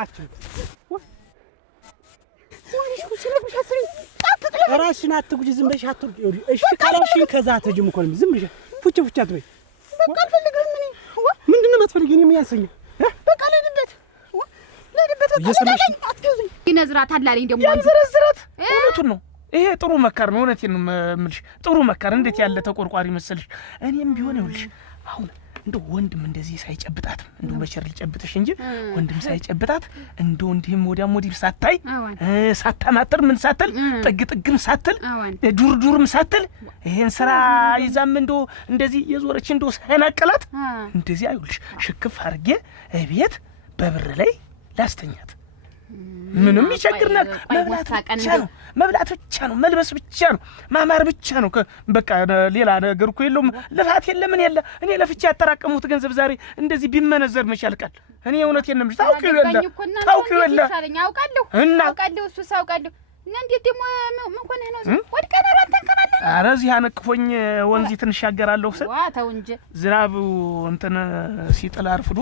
አችሁ ወይስ ሲነግሩሽ አስሪ ራስሽን አትጉጂ ዝም ብለሽ አትጉጂ እሺ ካላልሽኝ ከዛ አትጅም እኮ ነው ዝም ብለሽ ፉጭ አትበይ በቃ አልፈልግም ምን ምንድነው የማትፈልጊው? እኔ የሚያንሰኝ በቃ ለድበት አትገዙኝ ይነዝራታል አለኝ ደግሞ ያንዘረዝራት እውነቱን ነው። ይሄ ጥሩ መካር ነው። እውነቴን ነው የምልሽ ጥሩ መካር እንዴት ያለ ተቆርቋሪ መሰልሽ። እኔም ቢሆን ይኸውልሽ አሁን እንደው ወንድም እንደዚህ ሳይጨብጣት እንደው በቸር ሊጨብጥሽ እንጂ ወንድም ሳይጨብጣት እንደው እንዲህም ወዲያም ወዲህ ሳታይ ሳታማጥር ምን ሳትል ጥግ ጥግም ሳትል ዱር ዱርም ሳትል ይሄን ስራ ይዛም እንደው እንደዚህ የዞረች እንደው ሳይናቀላት እንደዚህ አይውልሽ ሽክፍ አድርጌ ቤት በብር ላይ ላስተኛት። ምንም ይቸግርናል። መብላት ብቻ ነው፣ መልበስ ብቻ ነው፣ ማማር ብቻ ነው። በቃ ሌላ ነገር እኮ የለውም። ልፋት የለ ምን የለ። እኔ ለፍቼ ያጠራቀሙት ገንዘብ ዛሬ እንደዚህ ቢመነዘር መቻልቃል። እኔ እውነቴን ነው የምልሽ። ታውቂው የለ አውቃለሁ እሱ ሳውቃለሁ። እና እንዴት ደግሞ ምን ሆነህ ነው ወድቀህ ነው አንተንከባለህ? ኧረ እዚህ አነቅፎኝ ወንዝ ትንሻገራለሁ ስል ተው እንጂ ዝናቡ እንትን ሲጥል አርፍዶ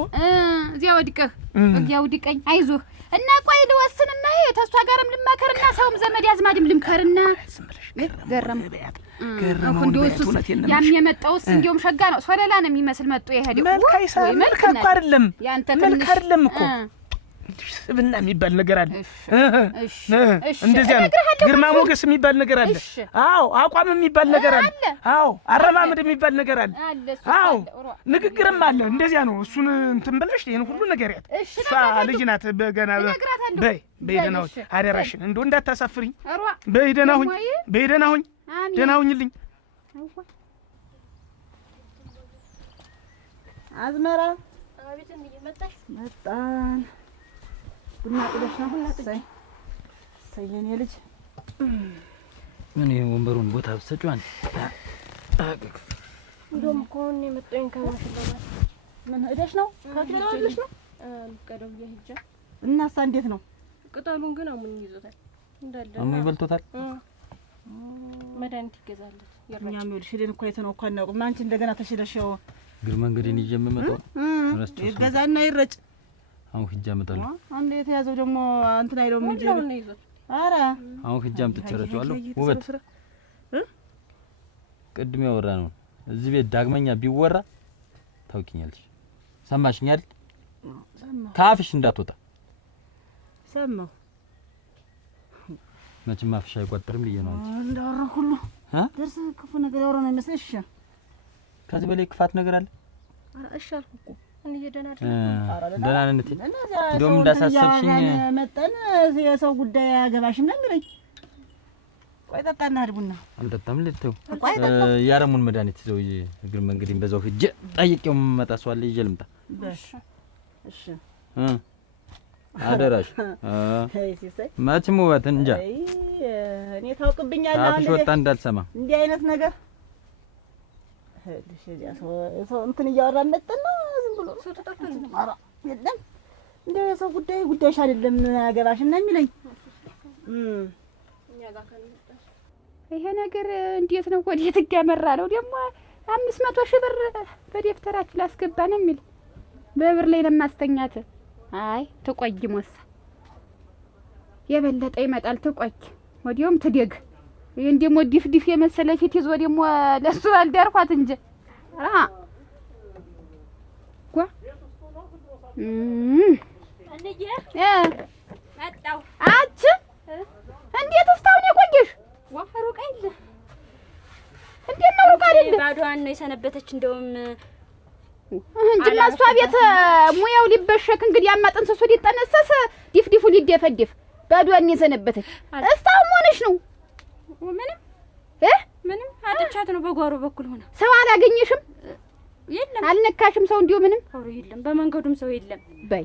እዚያ ወድቀህ እዚያ ወድቀኝ። አይዞህ እና ቆይ ልወስንና ተሷ ጋርም ልማከርና ሰውም ዘመድ ያዝማድም ልምከርና ገረም ያም የመጣውስ እንዲያውም ሸጋ ነው። ሶለላ ነው የሚመስል መጥቶ የሄደው መልክ እኮ አይደለም መልክ አይደለም እኮ ስብና የሚባል ነገር አለ። እንደዚያ ነው። ግርማ ሞገስ የሚባል ነገር አለ። አዎ አቋም የሚባል ነገር አለ። አዎ አረማመድ የሚባል ነገር አለ። አዎ ንግግርም አለ። እንደዚያ ነው። እሱን እንትን ብለሽ ይሄን ሁሉ ነገር ያት እሷ ልጅ ናት። በገና በይ ደህና ሁኝ አደራሽን፣ እንደው እንዳታሳፍሪኝ። በይ ደህና ሁኝ፣ በይ ደህና ሁኝ፣ ደህና ሁኝልኝ። አዝመራ አቤት እንዴ መጣሽ? መጣን። ቡና ጥለሽ ነው ሁላችሁ? ሰየኔ ልጅ ምን ወንበሩን ቦታ ብትሰጪው እንደውም ኮን የመጣኝ ከማሽላው ምን እደሽ ነው? ካፍለሽ ነው? ቀደም ይሄጃ እናሳ እንዴት ነው? ቅጠሉን ግን አሙኝ ይዞታል እንዳለ አሙኝ በልቶታል። መድኃኒት ይገዛለት እኛም ይኸውልሽ ሄደን እኮ አይተነው እኮ አናውቅም። አንቺ እንደገና ተሽለሽው ግር መንገዴን ይዤ የምመጣው ይገዛና ይረጭ። አሁን ሂጅ አመጣለሁ። አንዴ የተያዘው ደግሞ እንትን አይደውም እንጂ ኧረ አሁን ሂጅ አምጥቼረጨዋለሁ። ውበት ቅድም ያወራ ነው እዚህ ቤት ዳግመኛ ቢወራ ታውቂኛለሽ። ሰማሽኝ አይደል? ካፍሽ እንዳትወጣ ሰማሁ። መቼም አፍሽ አይቆጥርም ብዬ ነው እንጂ እንዳወራ ሁሉ ደርስ ክፉ ነገር ያወራ ነው የሚመስልሽ? ከዚህ በላይ ክፋት ነገር አለ? እሺ አልኩ እኮ እኔ ደህና ነኝ እቴ። እንደውም እንዳሳሰብሽኝ መጣን የሰው ጉዳይ ያገባሽና እንግዲህ ቆይ ጠጣና ቡና አልጠጣም ልተው ያረሙን መድኃኒት ይዘው እግር መንገዴን በዛው ሂጅ ጠይቄው መጣ ሰው አለ ይዤ ልምጣ። እሺ አደራሽ መቼም ውበት እንጃ እኔ ታውቅብኛለህ። አፍሽ ወጣ እንዳልሰማ እንዲህ አይነት ነገር ሰው እንትን እያወራን መጠን ነው ዝም ብሎ ሰው ተጣጣለ። ኧረ የለም እንደ ሰው ጉዳይሽ አይደለም አገባሽና የሚለኝ ይሄ ነገር እንዴት ነው? ወዴት እያመራ ነው ደግሞ? 500 ሺህ ብር በደፍተራችሁ ላስገባ ነው የሚል በብር ላይ ለማስተኛት። አይ ትቆይ ሞሳ የበለጠ ይመጣል። ትቆይ ወዲያውም ትደግ። ይሄን ደግሞ ዲፍዲፍ የመሰለ ፊት ይዞ ደግሞ ለሱ አልዳርኳት እንጂ ጓ አንዬ መጣው አች እንዴት እስካሁን የቆየሽ? ሩቅ አይደል? እንዴት ነው ሩቅ አይደል? ባዶዋን ነው የሰነበተች። እንደውም እንጂ ማሷ ቤት ሙያው ሊበሸክ እንግዲህ ያማጥን ሰው ሊጠነሰስ ዲፍዲፉ ሊደፈድፍ ባዶዋን የሰነበተች እስካሁን ሆነሽ ነው? ምንም አጥቻት ነው። በጓሮ በኩል ሆነ ሰው አላገኘሽም? የለም አልነካሽም? ሰው እንዲሁ ምንም አውሩ የለም። በመንገዱም ሰው የለም። በይ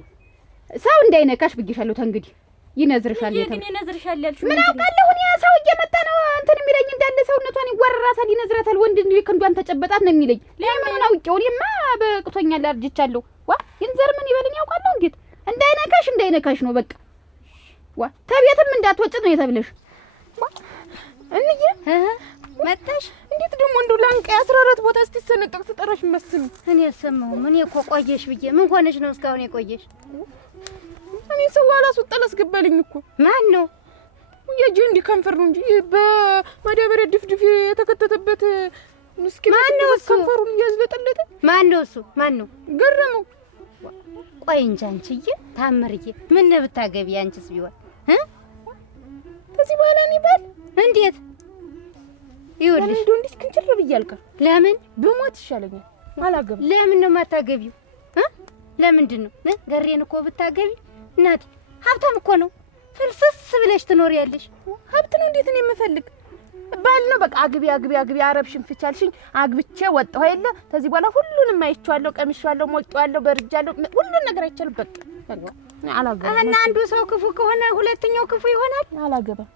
ሰው እንዳይነካሽ ብዬሻለሁ። ተንግዲህ ይነዝርሻል። የትን ይነዝርሻል ያልሽ ምን አውቃለሁ እኔ። ሰው እየመጣ ነው እንትን የሚለኝ እንዳለ ሰውነቷን ይወረራታል፣ ይነዝራታል። ወንድ እንዴ ክንዷን ተጨበጣት ነው የሚለኝ። ለምን አውቄው? እኔማ በቅቶኛል፣ አርጅቻለሁ። ዋ ይንዘር ምን ይበልኝ ያውቃለሁ። እንዴት እንዳይነካሽ ነው በቃ። ዋ ተቤትም እንዳትወጭ ነው የተብለሽ። እንዬ መጣሽ? እንዴት ደግሞ እንደው ላንቀ 14 ቦታ ስትሰነጠቅ ተጠራሽ መስም? እኔ አልሰማሁም። እኔ እኮ ቆየሽ ብዬ ምን ሆነሽ ነው እስካሁን የቆየሽ? እኔ ሰው አላስወጣል አስገባልኝ እኮ። ማን ነው? የጂ እንዲ ከንፈር ነው እንጂ በማዳበሪያ ድፍድፍ የተከተተበት ምስኪን ከንፈሩን እያዝለጠለጠ። ማን ነው እሱ? ማን ነው? ገረመው። ቆይ እንጂ አንቺዬ ታምርዬ ምን ነው ብታገቢ አንቺስ ቢሆን ከዚህ በኋላ እኔ ባል እንዴት ይኸውልሽ እንደው እንዴት ክንችር ብያልካ? ለምን በሞት ይሻለኛል። አላገባም። ለምን ነው የማታገቢው? ለምንድን ነው? ገሬን እኮ ብታገቢ እናቴ ሀብታም እኮ ነው። ፍልስስ ብለሽ ትኖሪያለሽ። ሀብት ነው እንዴት ነው የምፈልግ? ባል ነው በቃ አግቢ አረብሽን ፍቻልሽኝ አግብቼ ወጣሁ አይደለ? ከዚህ በኋላ ሁሉንም አይቼዋለሁ፣ ቀምሼዋለሁ፣ ሞቄዋለሁ፣ በርጃለሁ፣ ሁሉን ነገር አይቻለሁ። በቃ አላገባም። እና አንዱ ሰው ክፉ ከሆነ ሁለተኛው ክፉ ይሆናል። አላገባም።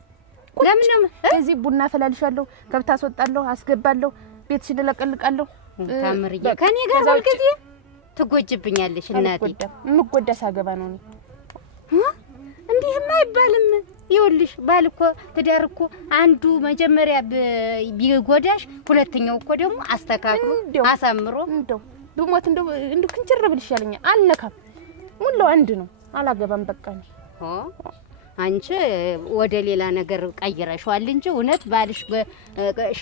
ለምን ነው? እዚህ ቡና ፈላልሻለሁ፣ ከብት አስወጣለሁ፣ አስገባለሁ፣ ቤትሽን እለቀልቃለሁ። ታምርዬ ከኔ ጋር ሁልጊዜ ትጎጅብኛለሽ እናቴ። የምጎዳ ሳገባ ነው ነው እንዲህማ አይባልም። ይኸውልሽ ባል እኮ ትዳር እኮ አንዱ መጀመሪያ ቢጎዳሽ ሁለተኛው እኮ ደግሞ አስተካክሎ አሳምሮ እንደው ብሞት እንደው ክንችር ብል ይሻለኛል። አልነካም። ሙሉ አንድ ነው። አላገባም በቃ ነው። አንቺ ወደ ሌላ ነገር ቀይረሽዋል እንጂ እውነት ባልሽ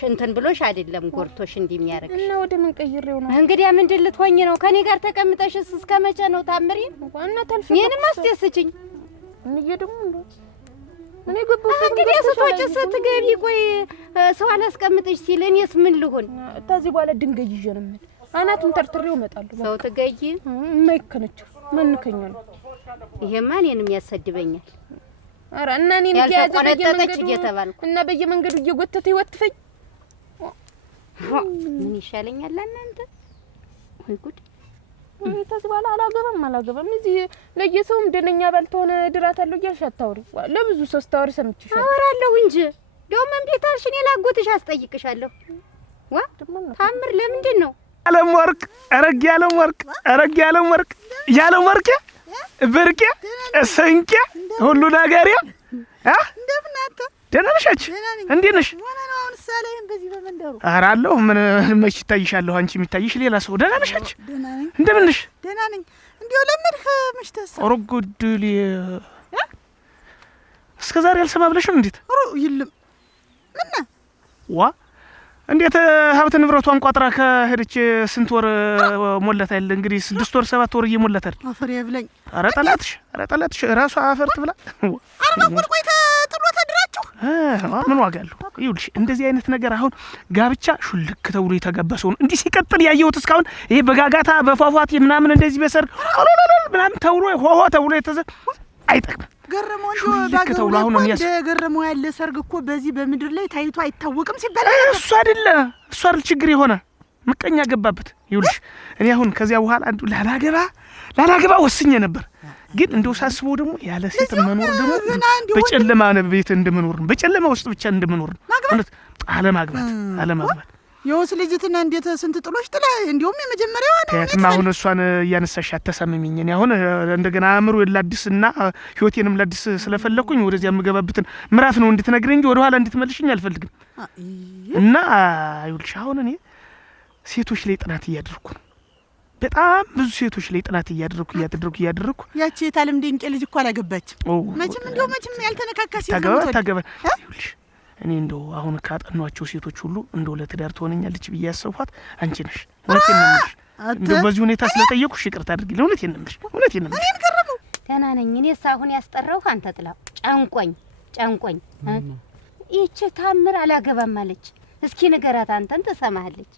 እንትን ብሎሽ አይደለም ጎርቶሽ እንደሚያረግሽ። እና ወደ ምን ቀይሬው ነው? እንግዲያ ምንድን ልትሆኚ ነው? ከኔ ጋር ተቀምጠሽስ እስከ መቼ ነው ታምሪ? ዋና ታልፈ እኔንም አስደስችኝ። እንዬ ደግሞ እንደው እኔ ገባሁ። እንግዲህ ስትወጪ ስትገቢ ቆይ ሰው አላስቀምጥሽ ሲል እኔስ ምን ልሆን? ከዚህ በኋላ ድንጋይ ይዤ ነው የምል። አናቱን ተርትሬው እመጣለሁ። ሰው ትገይ የማይከነችው ማንከኛ ነው? ይሄማ እኔንም ያሰድበኛል። ኧረ እና እኔን እየያዘች እየተባልኩ እና በየመንገዱ እየጎተተ ይወትፈኝ ምን ይሻለኛል? እናንተ ወይ ጉድ! ከዚህ በኋላ አላገባም። እዚህ ለየሰውም ደነኛ ባልተሆነ ድራታለሁ እያልሽ አታውሪ። ለብዙ ሰው ስታወሪ ሰምቼሻለሁ። አወራለሁ እንጂ እንደውም እምቢታልሽ እኔ ላጎትሽ አስጠይቅሻለሁ። ዋ ታምር ለምንድን ነው ያለም ወርቅ አረግ ያለም ወርቅ ብርቄ ስንቄ ሁሉ ነገር እንደምን አንተ ደህና ነሽ? እንዴት ነሽ? ሆነ ነው አሁን ሳላይም በዚህ በመንደሩ ኧረ አለሁ። ምን መች ይታይሻለሁ? አንቺ የሚታይሽ ሌላ ሰው። ደህና ነሽ? ደህና ነኝ። እንደምን ነሽ? ደህና ነኝ። እንዴው ለምድህ ምሽተሳ ኦርጉድሊ እስከ ዛሬ አልሰማ ብለሽም እንዴት ይልም ምን ዋ እንዴት ሀብት ንብረቷን ቋጥራ ከሄደች ስንት ወር ሞላታል? እንግዲህ 6 ወር 7 ወር እየሞላታል። አፈር ይብለኝ። ኧረ ጠላትሽ ራሷ አፈር ትብላ። አርማ ቆይታ ጥሎ ተድራችሁ ምን ዋጋ አለው? ይኸውልሽ እንደዚህ አይነት ነገር አሁን ጋብቻ ሹልክ ተብሎ የተጋባሰው ነው። እንዲህ ሲቀጥል ያየሁት እስካሁን ይሄ በጋጋታ በፏፏቴ ምናምን እንደዚህ በሰርግ ምናምን ተብሎ ሆሆ ተብሎ አይጠቅም። ገረመው እንደው ባገው እንደ ገረመው ያለ ሰርግ እኮ በዚህ በምድር ላይ ታይቶ አይታወቅም ሲባል እሱ አይደል ችግር የሆነ ምቀኛ ገባበት። ይኸውልሽ እኔ አሁን ከዚያ በኋላ አንዱ ላላገባ ወስኜ ነበር። ግን እንደው ሳስበው ደግሞ ያለ ሴት መኖር ደግሞ በጨለማ ቤት እንደመኖር ነው። በጨለማ ውስጥ ብቻ እንደመኖር ነው። ማለት አለማግባት የውስ ልጅትና እንዴት ስንት ጥሎሽ ጥላ እንደውም የመጀመሪያው ነው። ከየትም አሁን እሷን እያነሳሽ አተሳመሚኝ። እኔ አሁን እንደገና አእምሮ ላዲስና ህይወቴንም ላዲስ ስለፈለኩኝ ወደዚያ የምገባበትን ምዕራፍ ነው እንድትነግረኝ እንጂ ወደ ኋላ እንድትመልሽኝ አልፈልግም። እና ይኸውልሽ አሁን እኔ ሴቶች ላይ ጥናት እያደረኩ ነው። በጣም ብዙ ሴቶች ላይ ጥናት እያደረኩ ያቺ የታለም ድንቄ ልጅ እኮ አላገባችም። መቼም ያልተነካካ ሴት ነው ታገባ። ይኸውልሽ እኔ እንደው አሁን ካጠኗቸው ሴቶች ሁሉ እንደው ለትዳር ትሆነኛለች ብዬ ያሰብኳት አንቺ ነሽ። እውነቴን ነው የምልሽ። እንደው በዚህ ሁኔታ ስለጠየቁሽ ይቅርታ አድርጊልኝ። እውነቴን ነው የምልሽ። እኔን ገረመው። ደህና ነኝ እኔስ። አሁን ያስጠራሁህ አንተ ጥላው ጨንቆኝ ይህች ታምር አላገባም አለች። እስኪ ንገራት፣ አንተን ትሰማሃለች።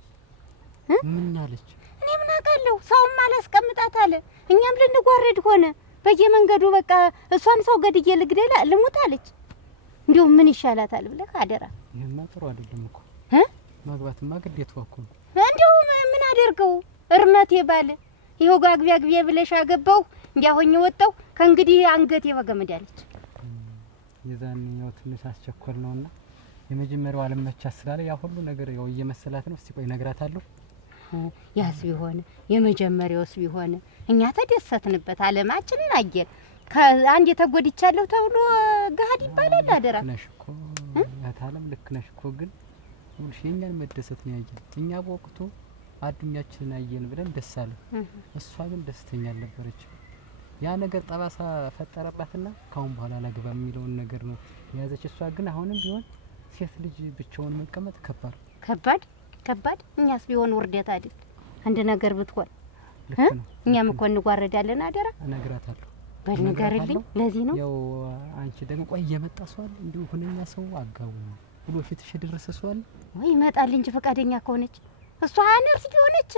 ምን አለች? እኔ ምን አውቃለሁ። ሰውም አላስቀምጣት አለ። እኛም ልንጓረድ ሆነ በየመንገዱ። በቃ እሷን ሰው ገድዬ ልሙት አለች። እንዴው ምን ይሻላታል ብለህ አደራ። ይሄማ ጥሩ አይደለም እኮ ማግባትማ ግዴታው እኮ ነው። እንዴው ምን አደርገው እርመቴ ባለ ይሄው አግቢ ብለሽ አገባው እንዲያሆኝ ወጣው። ከእንግዲህ አንገቴ በገመድ አለች። የዛኔው ትንሽ አስቸኮል ነውና የመጀመሪያው አለመቻ ስላለ ያ ሁሉ ነገር ያው እየመሰላት ነው። እስቲ ቆይ እነግራታለሁ። ያስ ቢሆን የመጀመሪያውስ ቢሆን እኛ ተደሰትንበት፣ አለማችንን አየን። ከአንድ የተጎድቻለሁ ተብሎ ገሀድ ይባላል። አደራ ነሽ እኮ ያታለም ልክ ነሽ እኮ። ግን ሁልሽ የኛን መደሰት ነው ያየን። እኛ በወቅቱ አዱኛችንን አየን ብለን ደስ አለ። እሷ ግን ደስተኛ አልነበረች። ያ ነገር ጠባሳ ፈጠረባትና ካሁን በኋላ ላግባ የሚለውን ነገር ነው የያዘች። እሷ ግን አሁንም ቢሆን ሴት ልጅ ብቻውን መቀመጥ ከባድ እኛስ ቢሆን ውርደት አይደል? አንድ ነገር ብትሆን እኛም እኮ እንጓረዳለን። አደራ እነግራታለሁ። በልንገርልኝ። ለዚህ ነው ያው አንቺ ደግሞ ቆይ የመጣ ሰው አለ እንዴ? ሁነኛ ሰው አጋው ብሎ ፊትሽ የደረሰ ሰው አለ ወይ? ይመጣል እንጂ ፈቃደኛ ከሆነች እሷ ነርስ ሆነች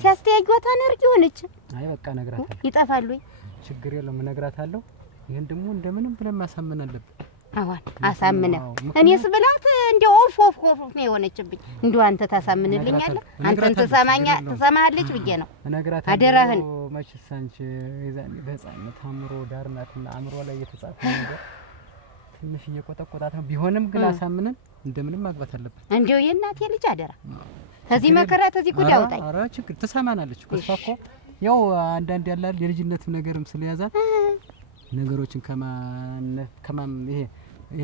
ሲያስተያዩት አነርቂ ሆነች። አይ በቃ እነግራታለሁ። ይጠፋሉ ወይ? ችግር የለውም እነግራታለሁ። ይሄን ደግሞ እንደምንም ብለን ማሳመን አለብን። አዋን አሳምነ እኔስ ብላት እንደው ኦፍ ነው የሆነችብኝ። እንደው አንተ ታሳምንልኛለህ? አንተን ትሰማለች ብዬ ነው እነግራታለሁ። አደራህን መችስ አንቺ የዛኔ በህፃንነት አእምሮ ዳር ናትና አእምሮ ላይ የተጻፈ ነገር ትንሽ እየቆጠቆጣት ነው። ቢሆንም ግን አሳምነን እንደምንም ማግባት አለብን። እንደው የእናቴ ልጅ አደራ ከዚህ መከራ ከዚህ ጉድ አውጣኝ። ኧረ ችግር ትሰማናለች እኮ እሷ እኮ ያው አንዳንድ ያላል የልጅነት ነገርም ስለያዛት ነገሮችን ከማን ይሄ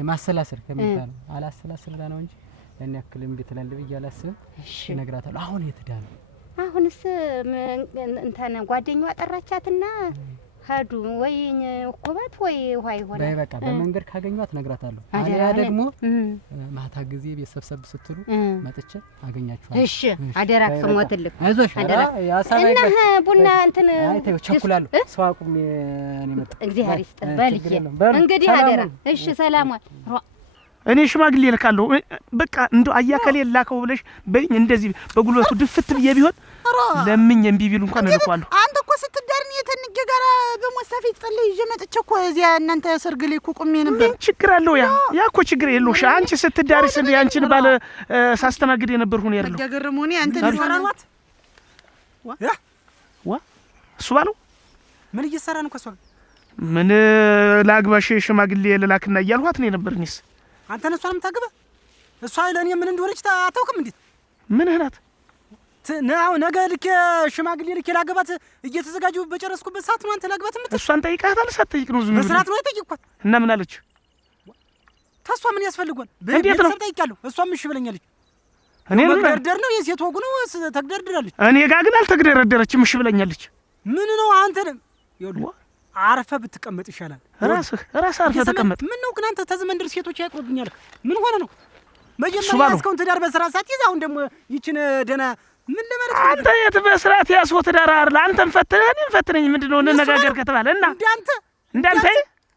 ማሰላሰል ከሚባለው አላሰላሰል ነው እንጂ ያን ያክል እምቢ ትላለህ ብዬ አላስብም። እነግራታለሁ። አሁን የት ሄዳ ነው? አሁንስ እንትን ጓደኛዋ ጠራቻትና ሄዱ ወይ እኮባት ወይ ውሃ ይሆናል። በቃ በመንገድ ካገኘኋት እነግራታለሁ። አለያ ደግሞ ማታ ጊዜ ቤተሰብሰብ ስትሉ መጥቼ አገኛችኋለሁ። እሺ አደራ ስሞትልክ አይዞሽ። አደራ ያሳባይ እና ቡና እንትን አይተው ቸኩላለሁ። ሰው አቁም እኔ መጣ እግዚአብሔር ይስጥ በልዬ እንግዲህ አደራ። እሺ ሰላሟን እኔ ሽማግሌ ልካለሁ። በቃ እንደው አያከሌ ላከው ብለሽ በእኝ እንደዚህ በጉልበቱ ድፍት ብዬ ቢሆን ለምኝ እምቢ ቢሉ እንኳን እልኳለሁ። አንተ እኮ ስትዳርኝ የተንገ ጋራ በሞሳፊት ጸልይ ይዤ መጥቼ እኮ እዚያ እናንተ ሰርግ ላይ እኮ ቁሜ ነበር። ምን ችግር አለው? ያ እኮ ችግር የለውሽ። አንቺ ስትዳሪስ እንደ አንቺን ባለ ሳስተናግድ የነበርኩ ነው ያለው። ያገረሙኝ አንተ ሊፈራሯት ዋ እሱ ባለው ምን እየሰራ ነው ከሷ? ምን ላግባሽ ሽማግሌ ልላክና እያልኋት ነው የነበርኝስ። አንተ ነሷን የምታገባ እሷ ለኔ ምን እንደሆነች አታውቅም እንዴ? ምን ህላት ነው ነገ ልክ ሽማግሌ ልክ ላገባት እየተዘጋጁ በጨረስኩበት ሰዓት ነው አንተ ላገባት የምትል። እሷን ጠይቃታል? ሳትጠይቅ ነው ዝም ብለህ? በስርዓት ነው የጠየቅኳት። እና ምን አለች? ተሷ ምን ያስፈልጓል? ቤተሰብ ጠይቃለሁ። እሷም እሺ ብለኛለች። እኔ መግደርደር ነው የሴት ወጉ ነው። ተግደርድራለች። እኔ ጋር ግን አልተግደረደረችም። እሺ ብለኛለች። ምን ነው አንተ ይኸውልህ አርፈህ ብትቀመጥ ይሻላል። ራስህ አርፈህ ተቀመጥ። ምን ነው ግን አንተ ተዘመንድር ሴቶች ያቅሩብኛል። ምን ሆነ ነው መጀመሪያ ያስከውን ትዳር በስራ ሰዓት ይዛው አሁን ደግሞ ይችን ደና ምን ለማለት ነው? አንተ የት በስርዓት ያስው ትዳር አይደል? አንተም ፈትነህ እኔም ፈትነኝ ምንድነው እንነጋገር ከተባለ እና እንዳንተ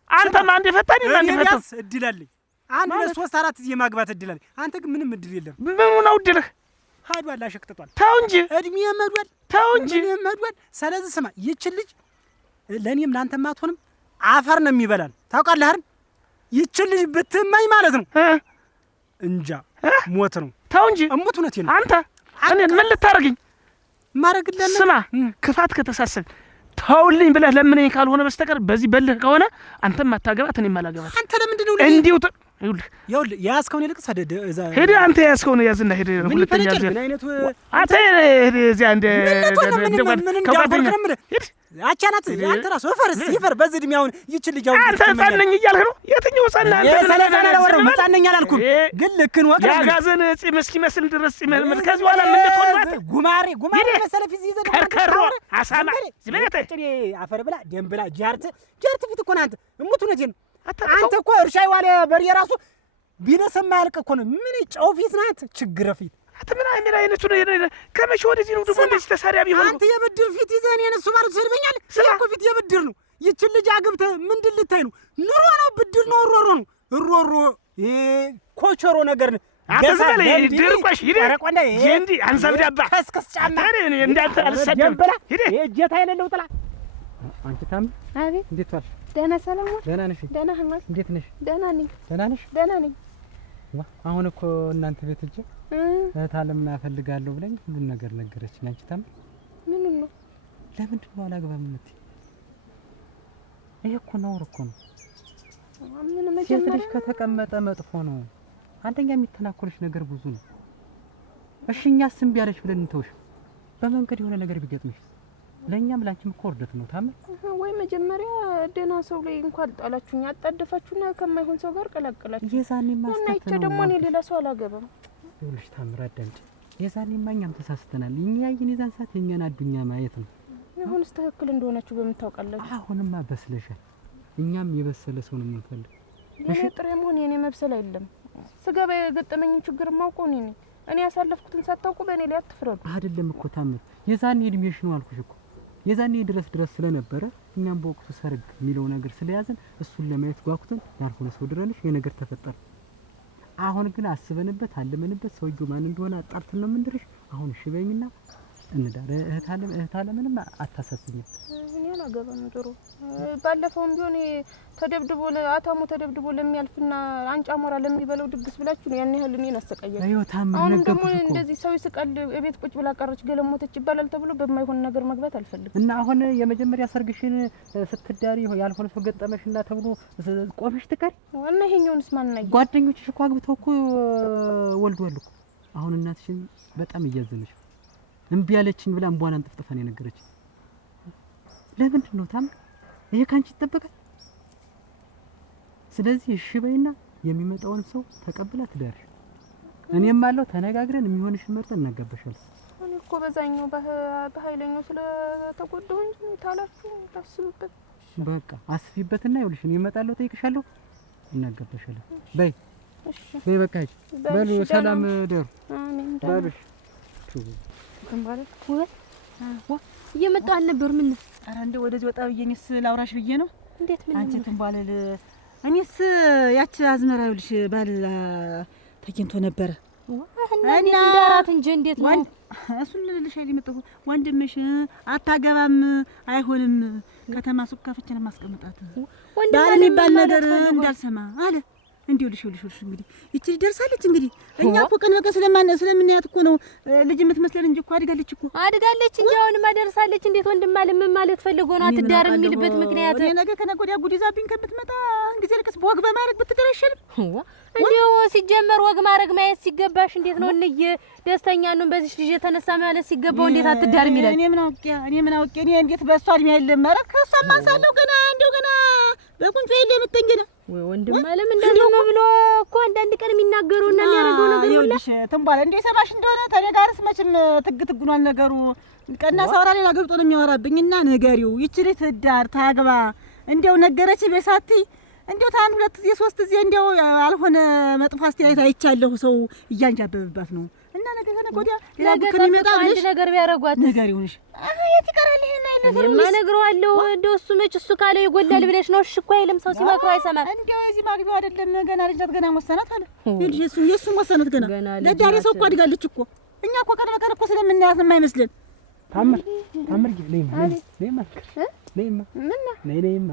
አንተም አንድ ፈታኝ እና አንድ ፈታኝ እድል አለኝ። አንድ ለሶስት አራት ጊዜ ማግባት እድል አለኝ። አንተ ግን ምንም እድል የለም። ምኑ ነው እድልህ? ሀዷል አሸቅጥቷል። ተው እንጂ እድሜ መዷል። ተው እንጂ መዷል። ስለዚህ ስማ ይችን ልጅ ለኔም ላንተም አትሆንም። አፈር ነው የሚበላል። ታውቃለህ አይደል? ይችን ልጅ ብትመኝ ማለት ነው እንጃ ሞት ነው። ተው እንጂ እሙት ነው ነው አንተ እኔ ምን ልታረግኝ? ማረግልህ ስማ ክፋት ከተሳሰብ ተውልኝ ብለህ ለምነኝ ካልሆነ በስተቀር በዚህ በልህ ከሆነ አንተም አታገባት እኔም አላገባት። አንተ ለምንድን ነው እንዲው ይኸውልህ ያስከውን ይልቅ ሰደደ እዛ ሄደ። አንተ ያስከውን ያዝና ሄደ። ሁለተኛ ምን አይነቱ አንተ እዚያ እንደ አቻናት አንተ ራስህ ይፈር በዚህ እድሜ አሁን ይች ልጅ አሁን አንተ ጻነኝ እያልህ ነው። የትኛው ጻና አንተ ሰለዛና ለወረው መጻነኝ አላልኩም፣ ግን ልክን ወቀ ያጋዘን ጺም እስኪመስል ድረስ ጺም ምን ከዚህ በኋላ ምን ልትሆንባት? ጉማሬ መሰለ ፊት ይዘህ ከርከሮ አሳማ ዝበለተ ጥሬ አፈር ብላ ደም ብላ ጃርት ፊት እኮ ነው። አንተ እሙት እውነቴን ነው። አንተ እኮ እርሻ የዋለ በሬ ራሱ ቢነሰማ ያልቅ እኮ ነው። ምን ጨው ፊት ናት ችግር ፊት አትምን አይነቱ ነው። ከመቼ ወደዚህ ነው ደግሞ እንደዚህ ተሳሪያ ቢሆን? አንተ የብድር ፊት ይዘህ እኔን እሱ ማለት ትሰድበኛለህ? እኮ ፊት የብድር ነው። ይችን ልጅ አግብተህ ምንድን ልታይ ነው? ኑሮ ነው ብድር ነው ሮሮ ነው ሮሮ ይሄ ኮቾሮ ነገር ነው። አተዘለ ድርቆሽ ይደረቆንዳ እንዴ አንሰብዳባ ከስከስ ጫማ እኔ እንዳንተ አልሰደም ይሄ እጀታ የሌለው ጥላ። አንቺ ታም አቤት እንዴት ዋልሽ? ደህና ሰላም ዋል። ደህና ነሽ? ደህና ህማል እንዴት ነሽ? ደህና ነኝ። ደህና ነሽ? ደህና ነኝ። አሁን እኮ እናንተ ቤት እጄ ታለምና እፈልጋለሁ ብለኝ ሁሉን ነገር ነገረችኝ። አንቺ ታም ምን ነው? ለምንድን ነው አላገባም የምትይ? ይሄ እኮ ነውር እኮ ነው። ምን ሴት ልጅ ከተቀመጠ መጥፎ ነው። አንደኛ የሚተናኮልሽ ነገር ብዙ ነው። እሺ እኛስ እምቢ አለሽ ብለን እንተውሽ። በመንገድ የሆነ ነገር ቢገጥምሽ ለኛም ላንቺም እኮ ወርደት ነው። ታም ወይ መጀመሪያ ደህና ሰው ላይ እንኳን ጣላችሁኝ፣ አጣደፋችሁና ከማይሆን ሰው ጋር ቀላቀላችሁ። የዛኔ ማስተት ነው። ደግሞ እኔ ሌላ ሰው አላገባም። ይኸውልሽ ታምራ አዳምጪ። የዛኔማ እኛም ተሳስተናል። እኛ ያየን የዛን ሰዓት የኛን አዱኛ ማየት ነው። አሁንስ ትክክል እንደሆናችሁ በምን ታውቃላችሁ? አሁንማ በስለሻል። እኛም የበሰለ ሰው ነው የምንፈልግ። እሺ ጥሬ መሆን የኔ መብሰል አይደለም። ስገባ የገጠመኝን ችግር ማውቀው እኔ ነኝ። እኔ ያሳለፍኩትን ሳታውቁ በእኔ ላይ አትፍረዱ። አይደለም እኮ ታምር፣ የዛኔ እድሜሽ ነው አልኩሽ እኮ። የዛኔ ድረስ ስለነበረ እኛም በወቅቱ ሰርግ የሚለው ነገር ስለያዘን እሱን ለማየት ጓጉተን ያልሆነ ሰው ድረንሽ የነገር ተፈጠረ። አሁን ግን አስበንበት አለመንበት ሰውየው ማን እንደሆነ አጣርተን ነው የምንድርሽ። አሁን እሺ በይኝና እንዳለ እህት አለ ምንም አታሳስብኝ። እኔ አላገባም ጥሩ ባለፈውም ቢሆን ተደብድቦ አታሙ ተደብድቦ ለሚያልፍና አንጫ ሞራ ለሚበለው ድግስ ብላችሁ ነው ያን ያህል እኔን አሰቃያችሁ። አሁን ደግሞ እንደዚህ ሰው ይስቃል ቤት ቁጭ ብላ ቀረች ገለሞተች ይባላል ተብሎ በማይሆን ነገር መግባት አልፈልግም። እና አሁን የመጀመሪያ ሰርግሽን ስትዳሪ ያልሆነ ሰው ገጠመሽና ተብሎ ቆመሽ ትቀር እና ይሄኛውንስ ማን ነው? ጓደኞችሽ እኮ አግብተው እኮ ወልዷል እኮ። አሁን እናትሽን በጣም እያዘነሽ እምቢ ያለችኝ ብላ እንቧን አንጥፍጥፋ ነው የነገረችኝ። ለምንድን ነው ታም ይሄ ካንቺ ይጠበቃል? ስለዚህ እሺ በይና የሚመጣውን ሰው ተቀብላ ትዳርሽ። እኔም አለው ተነጋግረን የሚሆንሽ መርጠን እናጋባሻለን። እኔ እኮ በዛኛው በኃይለኛው ስለተጎዳሁ እንጂ ታላችሁ ታስቡበት። በቃ አስፊበትና ይኸውልሽ እኔ እመጣለሁ ጠይቅሻለሁ እናጋባሻለን። በይ እሺ በይ በቃ ሂጂ። በሉ ሰላም ደሩ። አሜን በሉሽ ማለት እየመጣ አልነበር? ምን ኧረ እንደው ወደዚህ ወጣ ብዬ እኔስ ላውራሽ ብዬ ነው። እንዴት ምን አንቺ ትንባለል እኔስ ያቺ አዝመራ ይኸውልሽ ባል ተገኝቶ ነበረ እና እንዳራት እንጂ እንዴት ነው እሱን ልልሽ አይደል የመጣሁ ወንድምሽ አታገባም አይሆንም ከተማ ሱቅ ከፍቼ ነው ማስቀምጣት ባል የሚባል ነገር እንዳልሰማ አለ። እንዴው ልሽ እንግዲህ ይቺ ደርሳለች። እንግዲህ እኛ እኮ ቀን በቀን ስለምናያት እኮ ነው ልጅ የምትመስለን እንጂ እኮ አድጋለች እንጂ አሁን ማደርሳለች። እንዴት ወንድም አለ ምን ማለት ፈልጎ ነው አትዳር የሚልበት ምክንያት? እኔ ነገ ከነገ ወዲያ ጉድ ይዛብኝ ከምትመጣ እንግዲህ ልቅስ በወግ በማድረግ ብትደረሽልም እንዴው ሲጀመር ወግ ማድረግ ማየት ሲገባሽ እንዴት ነው እንዬ ደስተኛ ነው በዚህ ልጅ የተነሳ ማለት ሲገባው እንዴት አትዳር የሚላል? እኔ ምን አውቄ እኔ እንዴት በሷ እድሜ አይደለም ማለት ከሷም አንሳለሁ ገና በቁንጮ የምትጠኝ ገና ወይ ወንድም አለም እንደዚህ ነው ብሎ እኮ አንዳንድ ቀን የሚናገሩና የሚያደርገው ነገር ሁሉ ይኸውልሽ ትንባለ እንዴ ሰማሽ እንደሆነ ተኔ ጋርስ መቼም ትግትጉናል ነገሩ። ቀና ሳወራ ሌላ ገብጦ ነው የሚያወራብኝና ነገሪው ይቺ ልጅ ትዳር ታግባ እንደው ነገረች በሳቲ እንደው ታን ሁለት ጊዜ ሶስት ጊዜ እንደው አልሆነ መጥፎ አስተያየት አይቻለሁ ሰው እያንጃበበባት ነው። እና ነገ ከነገ ወዲያ ሌላ ብክ የሚመጣ ብለሽ ነገር ቢያረጓት ነገር ይሁንሽ የት ይቀራል ይሄን ነገር ምን ነግረዋለሁ። እንደው እሱ መች እሱ ካለ ይጎላል ብለሽ ነው? እሺ እኮ አይልም ሰው ሲመክረው አይሰማም። እንደው እዚህ ማግቢያው አይደለም ገና ልጅ ናት ገና ወሰናት አለ ይልሽ የሱ ወሰናት ገና ለዳሬ ሰው እኮ አድጋለች እኮ እኛ እኮ ቀን በቀን እኮ ስለምናያት ነው የማይመስልን። ታምር ነይማ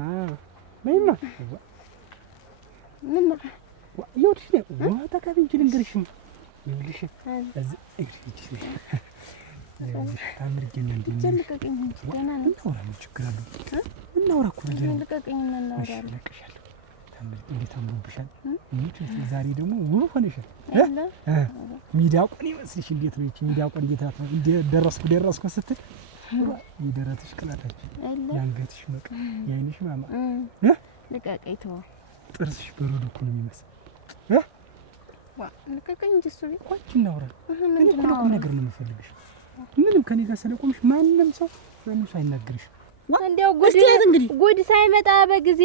ምን ይኸውልሽ ነው ተካቢ እንጂ ልንገርሽም ይኸውልሽ እዚህ ታምር ጀነ ልቀቀኝ እንጂ ገና ነው እናውራ ችግር አለው እናውራ እኮ ልቀቀኝ እናወራለን። ለቀሻለሁ ታምር እንዴት አምሮብሻል። ዛሬ ደግሞ ውብ ሆነሻል። ሚዳቆን ይመስልሽ እንዴት ነው? እቺ ሚዳቆን ጌታት ነው እንደ ደረስኩ ስትል ይደረትሽ ቅላታች ያንገትሽ መቅ ያይንሽ ማማ ልቀቀኝ ተው ጥርስሽ በረዶ እኮ ነው የሚመስል ልቀቀኝ እንጂ እሱ ቢቆጭ እናውራ። እኔ እኮ ለቁም ነገር ነው የምፈልግሽ። ምንም ከኔ ጋር ስለቆምሽ ማንም ሰው አይናገርሽ። እንደው ጉድ ሳይመጣ በጊዜ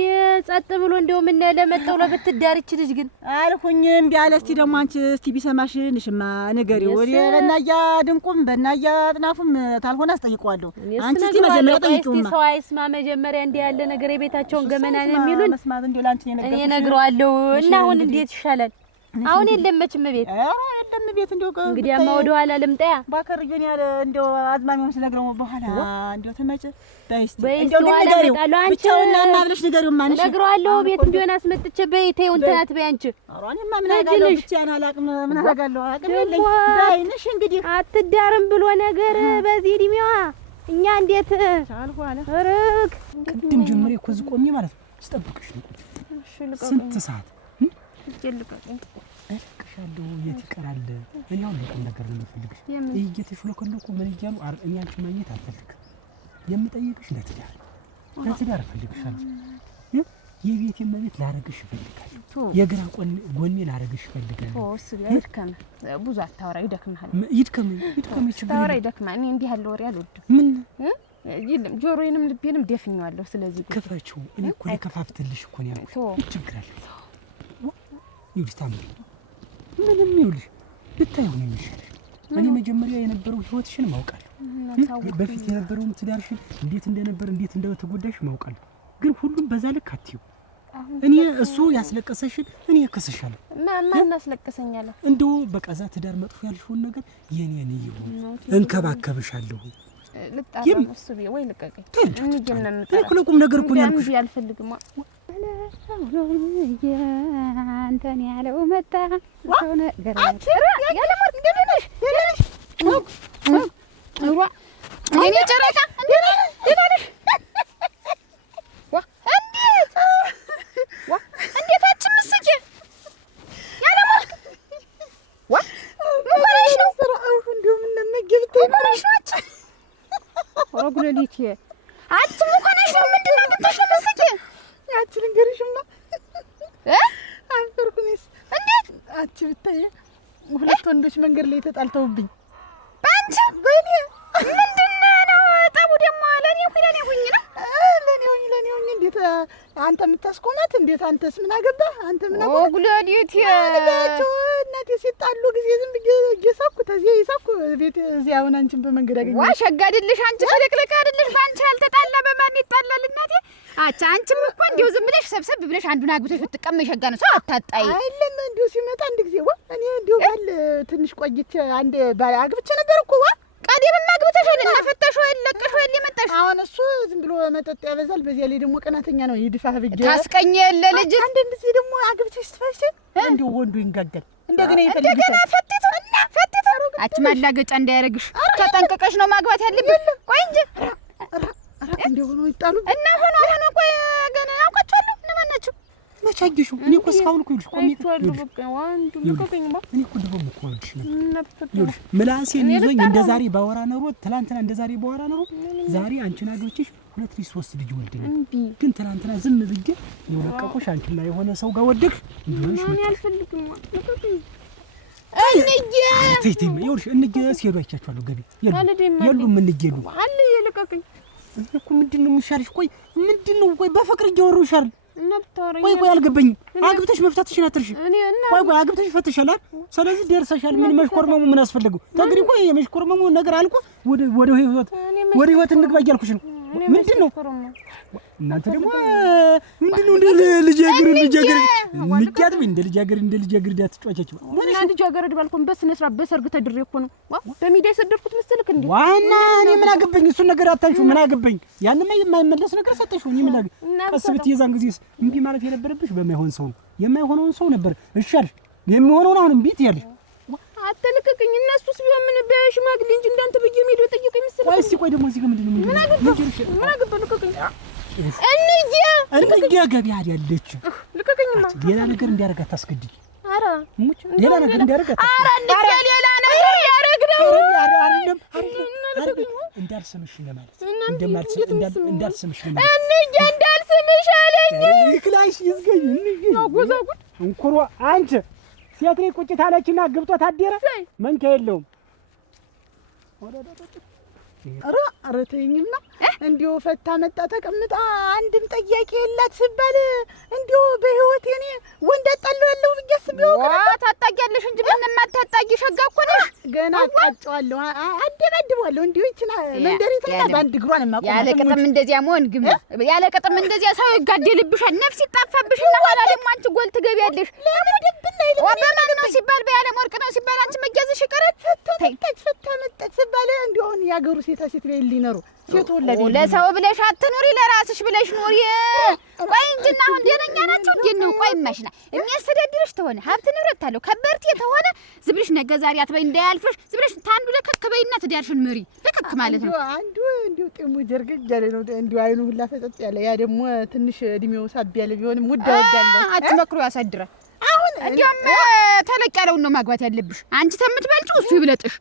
ጸጥ ብሎ እንደው ምን ለመጣው ለብትዳርች ልጅ ግን አልኩኝም ቢያለ እስቲ ደግሞ አንቺ እስቲ ቢሰማሽ ንሽማ ንገሪው። ወዲ በእናያ ድንቁም በእናያ ጥናፉም ታልሆነ አስጠይቀዋለሁ። አንቺ እስቲ መጀመሪያ ጠይቂውማ። ሰው አይስማ መጀመሪያ እንደ ያለ ነገር የቤታቸውን ገመና ነው የሚሉን። መስማት እንደው ላንቺ ነው እኔ ነግረዋለሁ። እና አሁን እንዴት ይሻላል? አሁን የለመችም ቤት የለም ቤት እንደው እንግዲህ አማ ወደ ኋላ ልምጣያ ባከርየን ያለ እንደው አዝማሚውን ስለግረው በኋላ እንደው ተመጨ ባይስቲ እንደው ንገሪው ብቻውና ማብለሽ ንገሪው ማንሽ ነግረዋለሁ። ቤት ቢሆን አስመጥቼ በይቴው እንተናት በያንቺ አራኔማ ምን አጋለሁ ብቻዬን አላቅም ምን አጋለሁ አቅም የለኝ ባይንሽ እንግዲህ አትዳርም ብሎ ነገር በዚህ እድሜዋ እኛ እንዴት አልሆነ ርክ ቅድም ጀምሬ እኮ እዚህ ቆሜ ማለት ነው ስጠብቅሽ ነው። እሺ ልቀቀኝ ስንት ሰዓት ልቀቀኝ እልክሻለሁ። የት ይቀራል? እኔ አሁን ለቁም ነገር ነው የምፈልግሽ። እየተሽሎከለኩ ምን እያሉ እኔ አንቺ ማግኘት አልፈልግም። የምጠይቅሽ ለትዳር እፈልግሻለሁ። የቤት የመቤት ላረግሽ እፈልጋለሁ። የግራ ጎኔ ላረግሽ እፈልጋለሁ። እሱ ይድከም ብዙ አታወራ ይደክምሃል። ይድከም ችግር ታወራ ይደክማል። እኔ እንዲህ ያለ ወሬ አልወድም። ምን ይልም ጆሮዬንም ልቤንም ደፍኛለሁ። ስለዚህ ክፈችው። እኔ እኮ ልከፋፍትልሽ እኮ ነው ያልኩት። ችግር አለ ይኸውልሽ ታምሪ ምንም ይኸውልሽ ብታዪው ነው የሚሻልሽ። እኔ መጀመሪያ የነበረው ህይወትሽን ማውቃለሁ። በፊት የነበረውን ትዳርሽን እንዴት እንደነበር እንዴት እንደተጎዳሽ ማውቃለሁ። ግን ሁሉም በዛ ልክ አትይው። እኔ እሱ ያስለቀሰሽን እኔ እከስሻለሁ። ማን አስለቀሰኛል? እንደው በቃ እዛ ትዳር መጥፎ ያልሽውን ነገር የኔን ይሁን እንከባከብሻለሁ። ልጣራም እሱ ወይ ልቀቀኝ። እኔ ቁም ነገር እኮ ነው ያልኩሽ። አልፈልግም። አንተን ያለው መጣ ሰው ነገር ያለ ማርክ ደነሽ እኔ ጨረቃ ደነሽ እንዴት አችን ምስኪ ያለ ማርክ ምንሽ ነው እንደው ምን ነመገብተኝ ምንሽ ነው ወጉለሊት አት ምንሽ ነው ምንድነው ግንተሽ ምስኪ ያቺ ልንገርሽማ አንፈርኩኝስ እንዴት አቺ ብታይ ሁለት ወንዶች መንገድ ላይ ተጣልተውብኝ ባንቺ በኔ ምንድነው ጠቡ ደግሞ ለኔ ሁኝ ነው ለኔ ሁኝ እንዴት አንተ የምታስቆማት እንዴት አንተስ ምን አገባህ አንተ ምን አገባህ ወጉለሊት ያለባቸው እናቴ ሲጣሉ ጊዜ ዝም ብዬ እየሳኩ ተዚህ ይሳኩ ቤት እዚህ አሁን አንቺን በመንገድ አገኘ ዋሽ አጋድልሽ አንቺ ፍልቅልቅ አይደልሽ ባንቺ ያልተጣላ በማን ይጣላል እናቴ አንቺም እኮ እንደው ዝም ብለሽ ሰብሰብ ብለሽ አንዱን አግብተሽ ብትቀመሽ ሸጋ ነው ሰው አታጣይ አይደለም እንደው ሲመጣ አንድ ጊዜ እኔ እንደው ባል ትንሽ ቆይቼ አንድ ባል አግብቼ ነበር እኮ ቀደም አግብተሻል እና ፈተሽው አይለቀሽው አይለመጣሽ አሁን እሱ ዝም ብሎ መጠጥ ያበዛል በዚያ ላይ ደግሞ ቀናተኛ ነው ይድፋህ ብዬ ታስቀኝ የለ ልጅ አንድ እንደዚህ ደግሞ አግብተሽ ትፈሽ እንደው ወንዱ ይንጋጋል እንደገና ይፈልግሻል እንደገና ፈትት አትማላገጫ እንዳያረግሽ ተጠንቀቀሽ ነው ማግባት ያለብሽ ቆይ እንጂ እንደው ሆኖ ይጣሉ እና ሆኖ ቆይ ገና ያውቃቸዋለሁ እነማን ናቸው መቻጅሹ እኔ እኮ እስካሁን እኮ ይልሽ ቆሜ በቃ ዋንዱ ልቀቀኝማ እኔ እኮ ድሮም እኮ አልሽ ነበር ምላሴን ይዞኝ እንደዛሬ ባወራ ኖሮ ትላንትና እንደዛሬ ባወራ ኖሮ ዛሬ አንቺን አግብቼሽ 2 ልጅ 3 ልጅ ወልደኝ ግን ትላንትና ዝም ብዬ የለቀቁሽ አንቺና የሆነ ሰው ጋር ወደቅሽ እንደሆነሽ ምን አልፈልግም ልቀቀኝ ተይተይ ይኸውልሽ እንጀ ሲሄዱ አይቻቸዋለሁ ገቢ የሉም እንጀሉ አለ ልቀቀኝ እኮ ምንድነው የሚሻልሽ ቆይ ምንድነው ቆይ በፍቅር እያወሩ ይሻል እና ብታወራኝ ቆይ አልገባኝም አግብተሽ መፍታትሽን አትርሺ ቆይ አግብተሽ ፈትሻል ስለዚህ ደርሰሻል ምን መሽኮርመሙ ምን አስፈልገው ተግሪ ቆይ የመሽኮርመሙ ነገር አልቆ ወደ ህይወት እንግባ እያልኩሽ ነው ምንድነው እናንተ ደግሞ ምንድነው እንደ ልጅ እግር ንቂያት እንደ ልጅ እግር ዳትጫጫች ምን ልጅ እግር ባልኩን በስነ ስርዓት በሰርግ ተድሬ እኮ ነው በሚዲያ የሰደርኩት መሰለክ እንዴ ዋና እኔ ምን አገባኝ እሱን ነገር አታንሹ ምን አገባኝ ያንማ የማይመለስ ነገር ሰጠሽው እኔ ምን አገ ቀስ ብትይዛን ጊዜ እምቢ ማለት የነበረብሽ በማይሆን ሰው ነው የማይሆነውን ሰው ነበር እሻል የሚሆነውን አሁን እምቢ ትያለሽ አትልቀቅኝ እነሱስ ቢሆን ምን በሽማግሌ እንጂ እንዳንተ በየ ሜዶ ጠይቀኝ መሰለኝ ቆይ እስቲ ቆይ ደግሞ እዚህ ጋር ምንድነው ምን አገባህ ልቀቅኝ እንጂ ገበያ ያለች ልቀቅኝማ ሌላ ነገር እንዲያረጋት ታስገድጂ ኧረ ሌላ ነገር እንዲያረጋት ኧረ ሌላ ነገር ያረግ ነው አይደለም እንዳልሰምሽ ለማለት እንዳልሰምሽ ለማለት እንጂ እንዳልሰምሽ አለኝ ይክላሽ ይዝገኝ አጎዛጉድ እንኩሮ አንቺ ሴት ላይ ቁጭ ታለችና ግብጦት አደረ መንካ የለውም ኧረ ተይኝማ እንዲሁ ፈታ መጣ ተቀምጣ አንድም ጥያቄ የላት ሲባል እንዲሁ በህይወት እኔ ወንድ አጣለው ያለው ብዬ አስቤው ታጣቂያለሽ እንጂ ምንም አታጣቂ ሸጋ እኮ ነሽ ገና አጣጫዋለሁ አደባድባለሁ እንዲሁ ይችና መንደሪትና ባንድ ግሯን ማቆም ያለ ቅጥም እንደዚያ መሆን ግን ያለ ቅጥም እንደዚያ ሰው ይጋደልብሻል ነፍስ ይጣፋብሽና ኋላ ደግሞ አንቺ ጎል ትገቢያለሽ ወበማን ነው ሲባል በያለ ወርቅ ነው ሲባል አንቺ መያዝሽ ይቀራል ፈታ መጣች ሲባል እንዲሁ አሁን ያገሩ ሴት ቤት ሊኖሩ ሴት ወለደ ለሰው ብለሽ አትኑሪ ለራስሽ ብለሽ ኑሪ ቆይ እንጂና አሁን ደረኛ ናቸው እንዴ ነው ቆይ ማሽና የሚያስተዳድርሽ ተሆነ ሀብት ንብረት ታለው ከበርቴ ተሆነ ዝብልሽ ነገ ዛሬ አትበይ እንዳያልፍሽ ዝብልሽ ታንዱ ለከከበይና ትዳርሽን ምሪ ለከክ ማለት ነው አንዱ እንዲሁ ጤሙ ጀርግግ ያለ ነው እንዲሁ አይኑ ሁላ ፈጠጥ ያለ ያ ደግሞ ትንሽ እድሜው ሳብ ያለ ቢሆንም ሙዳ ወዳለ አትመክሩ ያሳድራል አሁን እንዲያም ተለቅ ያለውን ነው ማግባት ያለብሽ አንቺ ተምትበልጪ እሱ ይብለጥሽ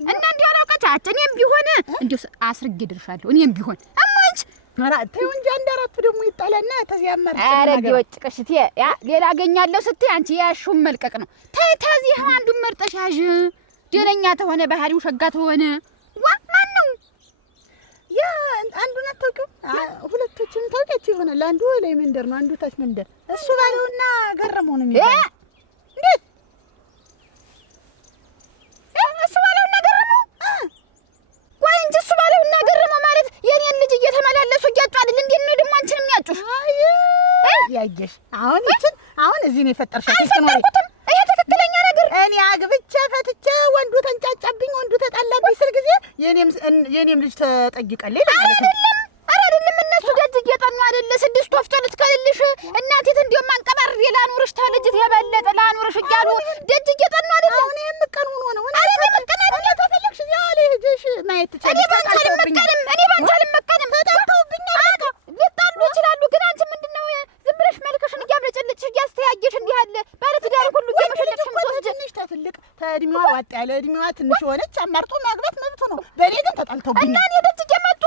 እና እንዲህ አላውቃችሁ እኔም ቢሆን እንዲሁ አስርጌ ድርሻለሁ እኔም ቢሆን አማንች ኧረ ተይው እንጂ አንድ አራቱ ደግሞ ይጣላልና ተዚያመር ኧረ ቢወጭቅሽ እቴ ያ ሌላ አገኛለሁ ስትይ አንቺ ያሹም መልቀቅ ነው ተዚህ አንዱን መርጠሽ ያዥ ደረኛ ተሆነ ባህሪው ሸጋ ተሆነ ማን ነው ያ አንዱን አታውቂው ሁለቶችን ታውቂያቸው ይሆናል አንዱ ላይ መንደር ነው አንዱ ታች መንደር እሱ ባለውና ገረመው ነው የሚባለው እንዴት እሱ ባለው ነገርመው ቆይ እንጂ እሱ ባለው ነገርመው ማለት የኔን ልጅ እየተመላለሱ እያጫሉ እንዴ ነው ደሞ አንቺን የሚያጩሽ ያ ያስተያየሽ አሁን ይችን አሁን እዚህ ነው የፈጠርሻት ይችላል ይሄ ትክክለኛ ነገር እኔ አግብቼ ፈትቼ ወንዱ ተንጫጫብኝ ወንዱ ተጣላብኝ ስል ጊዜ የኔም ልጅ ተጠይቀልኝ ማለት ነው አይደለም እነሱ ደጅ እየጠኑ አይደለ 6 ወፍጮ ልትከልልሽ እናቴት እንደውም አንቀባር ላኑርሽ ተልጅት የበለጠ ላኑርሽ እያሉ ደጅ እየጠኑ አይደለ አሁን የምቀን ሆኖ ነው እኔ ተፈለግሽ ያለ ሄደሽ ማየት ትችላለሽ እኔ ባንቻልም መቀንም ተጣጣውብኛል ሊጣሉ ይችላሉ ግን አንቺ ምንድነው ዝም ብለሽ መልከሽን እያብለጨለጭሽ እያስተያየሽ እንዲህ አለ ባለ ትዳር ሁሉ እየመሸለክሽ ትንሽ ተትልቅ ተእድሜዋ ዋጣ ያለ እድሜዋ ትንሽ ሆነች አማርጦ ማግባት መብቱ ነው በእኔ ግን ተጣልተውብኛል እና እኔ ደጅ እየመጡ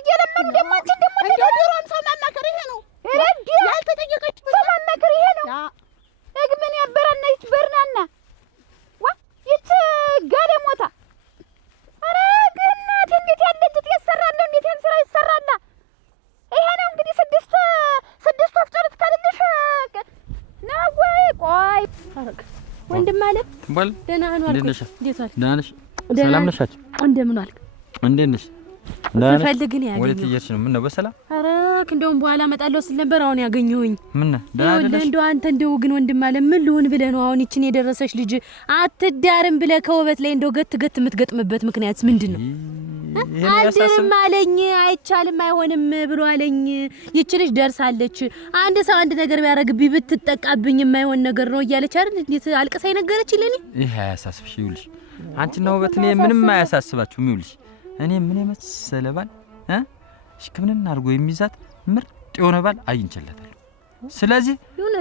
እየለመኑ ደግሞ አንቺ ደግሞ እንደውም ሰው ማማከር ይሄ ነው ያልተጠየቀች ሰው ማማከር ይሄ ነው እግምን ያበራና ይች በርናና ዋ ይች ጋለሞታ ኧረ ግናት እንዴት ያለጅት ያሰራለሁ እንዴት ያን ስራ ይሰራላ ይሄ ነው እንግዲህ ስድስት ወፍጮ ልትከልልሽ ነው ወይ ቆይ ወንድም ማለት በል ደህና ነው አልኩ እንዴት እንዴት ዋልክ ደህና ነሽ ሰላም ነሻች እንደምን ዋልክ እንዴት ነሽ ፈልግን ያገኘው ወዴት እየሄድሽ ነው ምን ነው በሰላም እንደውም በኋላ እመጣለሁ ስል ነበር አሁን ያገኘሁኝ ምን ደህና አይደለሽ እንደው አንተ እንደው ግን ወንድም ማለት ምን ልሁን ብለህ ነው አሁን ይችን የደረሰች ልጅ አትዳርም ብለህ ከውበት ላይ እንደው ገት የምትገጥምበት ምክንያት ምንድን ነው አልድርም አለኝ አይቻልም አይሆንም ብሎ አለኝ ይች ልጅ ደርሳለች አንድ ሰው አንድ ነገር ቢያረግብኝ ብትጠቃብኝ የማይሆን ነገር ነው እያለች አይደል እንዴት አልቀሳይ ነገረች ለኔ ይሄ አያሳስብሽ ይውልሽ አንቺና ውበት እኔ ምንም አያሳስባችሁም ይውልሽ እኔ ምን መሰለ ባል ሽክምንን አድርጎ የሚይዛት ምርጥ የሆነ ባል አግኝቼለታለሁ ስለዚህ